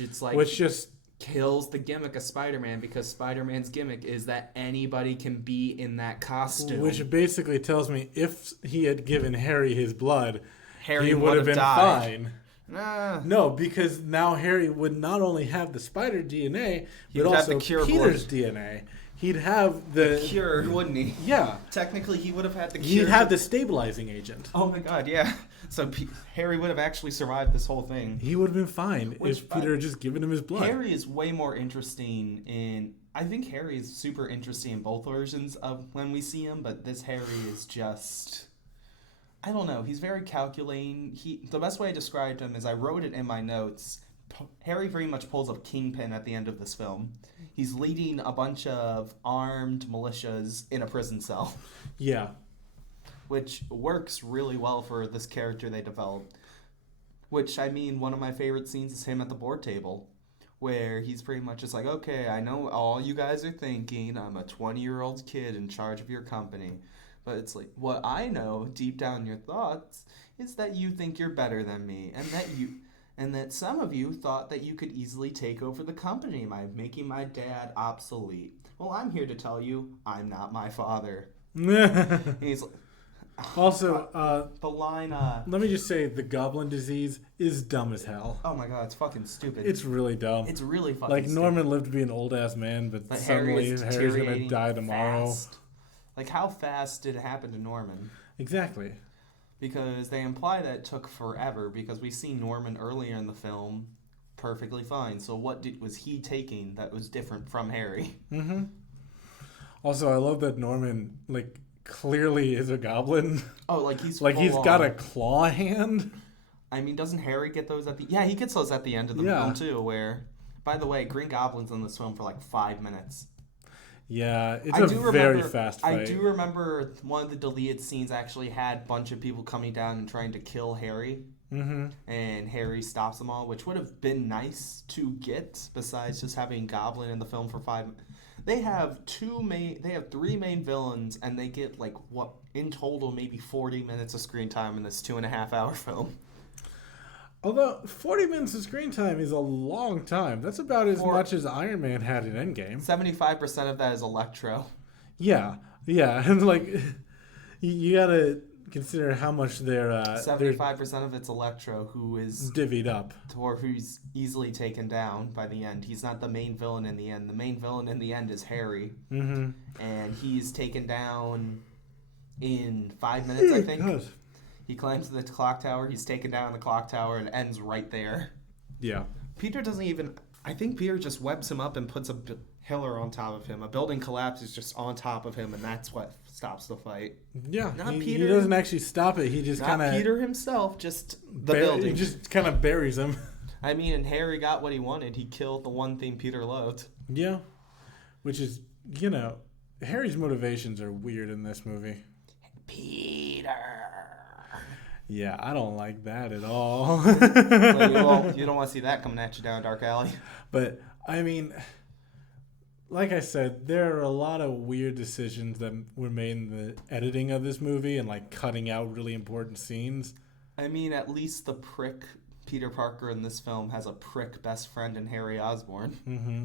just kills the gimmick of Spider-Man, because Spider-Man's gimmick is that anybody can be in that costume. Which basically tells me if he had given Harry his blood, Harry he would have been died. Fine. No, because now Harry would not only have the spider DNA, but also Peter's DNA. He'd have the cure, wouldn't he? Yeah. Technically, he would have had the cure. He'd have the stabilizing agent. Oh my god, yeah. So Harry would have actually survived this whole thing. He would have been fine if Peter had just given him his blood. Harry is way more interesting in... I think Harry is super interesting in both versions of when we see him, but this Harry is just... I don't know. He's very calculating. The best way I described him is I wrote it in my notes. Harry very much pulls a kingpin at the end of this film. He's leading a bunch of armed militias in a prison cell. Yeah. Which works really well for this character they developed. Which, I mean, one of my favorite scenes is him at the board table, where he's pretty much just like, okay, I know all you guys are thinking, I'm a 20-year-old kid in charge of your company. But it's like, what I know, deep down in your thoughts, is that you think you're better than me, and that some of you thought that you could easily take over the company by making my dad obsolete. Well, I'm here to tell you, I'm not my father. He's like, also, the line, let me just say, the goblin disease is dumb as hell. Oh my god, it's fucking stupid. It's really dumb. It's really fucking like, stupid. Norman lived to be an old-ass man, but suddenly Harry's gonna die tomorrow. Fast. Like, how fast did it happen to Norman? Exactly. Because they imply that it took forever, because we see Norman earlier in the film perfectly fine. So what was he taking that was different from Harry? Mm-hmm. Also, I love that Norman, like, clearly is a goblin. Oh, like he's got a claw hand. I mean, doesn't Harry get those at the... Yeah, he gets those at the end of the film, too, where... By the way, Green Goblin's in this film for, like, 5 minutes. Yeah, it's a very fast fight. I do remember one of the deleted scenes actually had a bunch of people coming down and trying to kill Harry. Mm-hmm. And Harry stops them all, which would have been nice to get, besides just having Goblin in the film for 5 minutes. They have 3 main villains, and they get, like, what, in total, maybe 40 minutes of screen time in this 2.5-hour film. Although 40 minutes of screen time is a long time. That's about as much as Iron Man had in Endgame. 75% of that is Electro. Yeah. And like, you gotta consider how much they're 75% of it's Electro, who is divvied up, or who's easily taken down by the end. He's not the main villain in the end. The main villain in the end is Harry, and he's taken down in 5 minutes, I think. God. He climbs the clock tower, he's taken down the clock tower, and ends right there. Yeah. Peter doesn't even... I think Peter just webs him up and puts a pillar on top of him. A building collapses just on top of him, and that's what stops the fight. Yeah. Not Peter. He doesn't actually stop it. He just kind of... Not Peter himself, just the building. He just kind of buries him. I mean, and Harry got what he wanted. He killed the one thing Peter loved. Yeah. Which is, Harry's motivations are weird in this movie. Peter... Yeah, I don't like that at all. Well, you don't want to see that coming at you down a dark alley. But, I mean, like I said, there are a lot of weird decisions that were made in the editing of this movie and, like, cutting out really important scenes. I mean, at least the prick Peter Parker in this film has a prick best friend in Harry Osborn. Mm-hmm.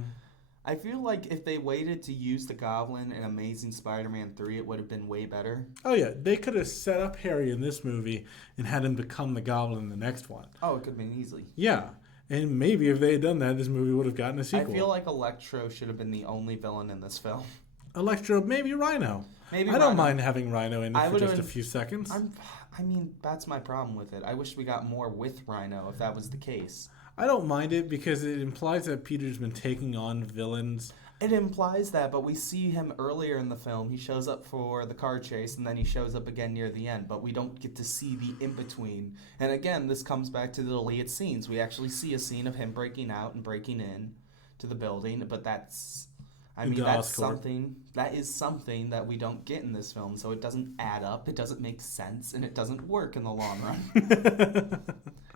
I feel like if they waited to use the Goblin in Amazing Spider-Man 3, it would have been way better. Oh, yeah. They could have set up Harry in this movie and had him become the Goblin in the next one. Oh, it could have been easily. Yeah. And maybe if they had done that, this movie would have gotten a sequel. I feel like Electro should have been the only villain in this film. Electro, maybe Rhino. I don't mind having Rhino in it for just a few seconds. I mean, that's my problem with it. I wish we got more with Rhino if that was the case. I don't mind it because it implies that Peter's been taking on villains. It implies that, but we see him earlier in the film. He shows up for the car chase, and then he shows up again near the end, but we don't get to see the in-between. And again, this comes back to the deleted scenes. We actually see a scene of him breaking out and breaking in to the building, but that's something that we don't get in this film, so it doesn't add up, it doesn't make sense, and it doesn't work in the long run.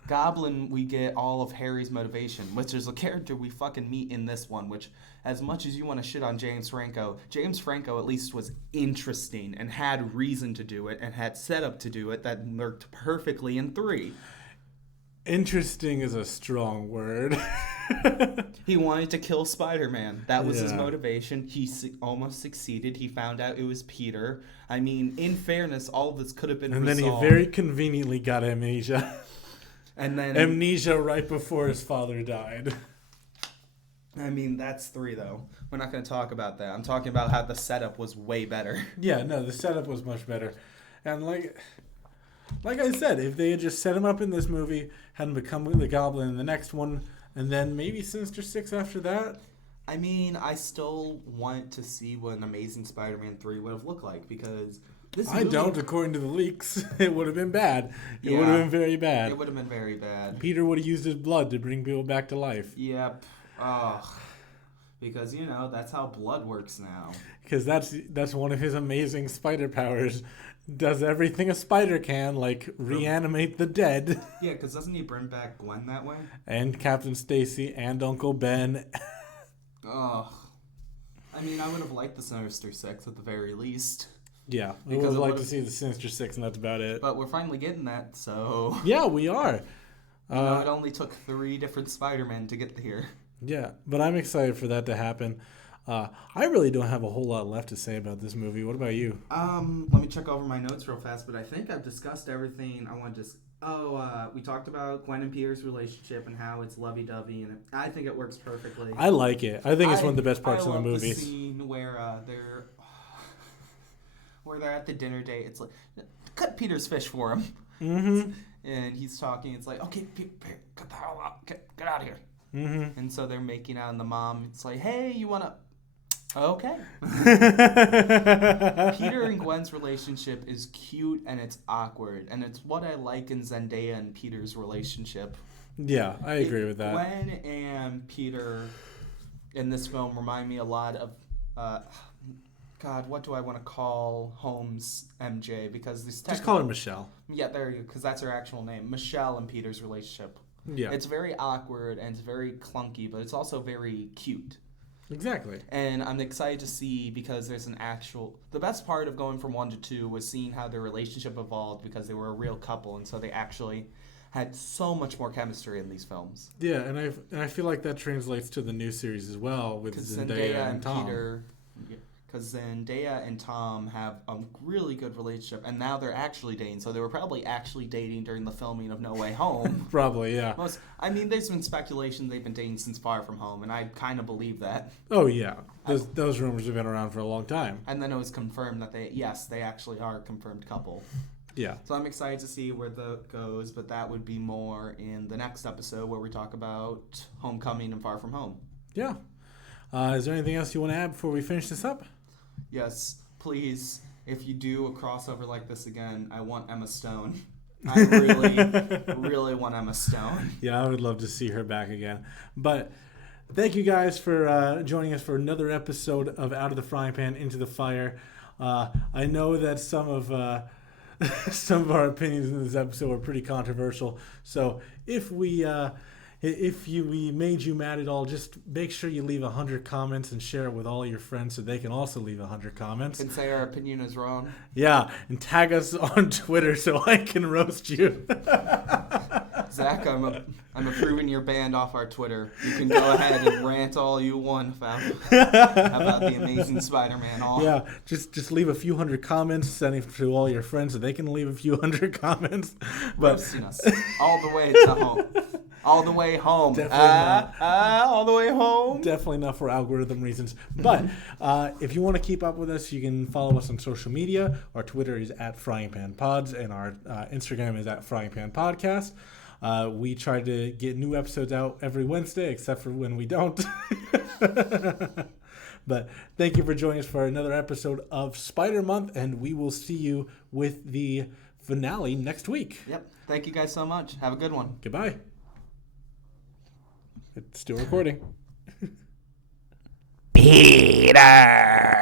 Goblin, we get all of Harry's motivation, which is a character we fucking meet in this one, which, as much as you want to shit on James Franco at least was interesting and had reason to do it and had setup to do it that worked perfectly in 3. Interesting is a strong word. He wanted to kill Spider-Man. That was his motivation. He almost succeeded. He found out it was Peter. I mean, in fairness, all of this could have been resolved. And then he very conveniently got amnesia. And then amnesia right before his father died. I mean, that's 3, though. We're not going to talk about that. I'm talking about how the setup was way better. Yeah, no, the setup was much better. And like I said, if they had just set him up in this movie, had him become the Goblin in the next one, and then maybe Sinister Six after that. I mean, I still want to see what an Amazing Spider-Man 3 would have looked like, because this movie... I don't, according to the leaks. It would have been bad. It would have been very bad. It would have been very bad. Peter would have used his blood to bring people back to life. Yep. Ugh. Because, that's how blood works now. Because that's one of his amazing spider powers. Does everything a spider can, like reanimate the dead. Yeah, because doesn't he bring back Gwen that way? And Captain Stacy and Uncle Ben. Ugh. I mean, I would have liked the Sinister Six at the very least. Yeah, we would like to see the Sinister Six, and that's about it. But we're finally getting that, so... Yeah, we are. It only took 3 different Spider-Men to get here. Yeah, but I'm excited for that to happen. I really don't have a whole lot left to say about this movie. What about you? Let me check over my notes real fast, but I think I've discussed everything I want to just... we talked about Gwen and Peter's relationship and how it's lovey-dovey, and I think it works perfectly. I like it. I think it's one of the best parts of the movie. I love the scene where they're at the dinner date. It's like, cut Peter's fish for him. Mm-hmm. And he's talking. It's like, okay, Peter, cut the hell out. Get out of here. Mm-hmm. And so they're making out, and the mom, it's like, hey, you want to... Okay. Peter and Gwen's relationship is cute, and it's awkward. And it's what I like in Zendaya and Peter's relationship. Yeah, I agree with that. Gwen and Peter in this film remind me a lot of... God, what do I want to call Holmes MJ? Because this just call her Michelle. Yeah, there you go, because that's her actual name. Michelle and Peter's relationship. Yeah. It's very awkward and it's very clunky, but it's also very cute. Exactly. And I'm excited to see, because there's an actual... The best part of going from 1 to 2 was seeing how their relationship evolved, because they were a real couple, and so they actually had so much more chemistry in these films. Yeah, and I feel like that translates to the new series as well, with Zendaya and Tom. Because Zendaya and Tom have a really good relationship, and now they're actually dating. So they were probably actually dating during the filming of No Way Home. Probably, yeah. There's been speculation they've been dating since Far From Home, and I kind of believe that. Oh, yeah. Those rumors have been around for a long time. And then it was confirmed that they actually are a confirmed couple. Yeah. So I'm excited to see where that goes, but that would be more in the next episode where we talk about Homecoming and Far From Home. Yeah. Is there anything else you want to add before we finish this up? Yes, please, if you do a crossover like this again, I want Emma Stone. I really, really want Emma Stone. Yeah, I would love to see her back again. But thank you guys for joining us for another episode of Out of the Frying Pan, Into the Fire. I know that some of our opinions in this episode were pretty controversial. So if we made you mad at all, just make sure you leave 100 comments and share it with all your friends so they can also leave 100 comments. And say our opinion is wrong. Yeah, and tag us on Twitter so I can roast you. Zach, I'm approving your band off our Twitter. You can go ahead and rant all you want about the Amazing Spider-Man. Yeah, just leave a few hundred comments, send it to all your friends so they can leave a few hundred comments. Roasting us all the way to home. All the way home. Definitely not. All the way home. Definitely not for algorithm reasons. But if you want to keep up with us, you can follow us on social media. Our Twitter is @FryingPanPods, and our Instagram is @FryingPanPodcast. We try to get new episodes out every Wednesday, except for when we don't. But thank you for joining us for another episode of Spider Month, and we will see you with the finale next week. Yep. Thank you guys so much. Have a good one. Goodbye. It's still recording. Peter!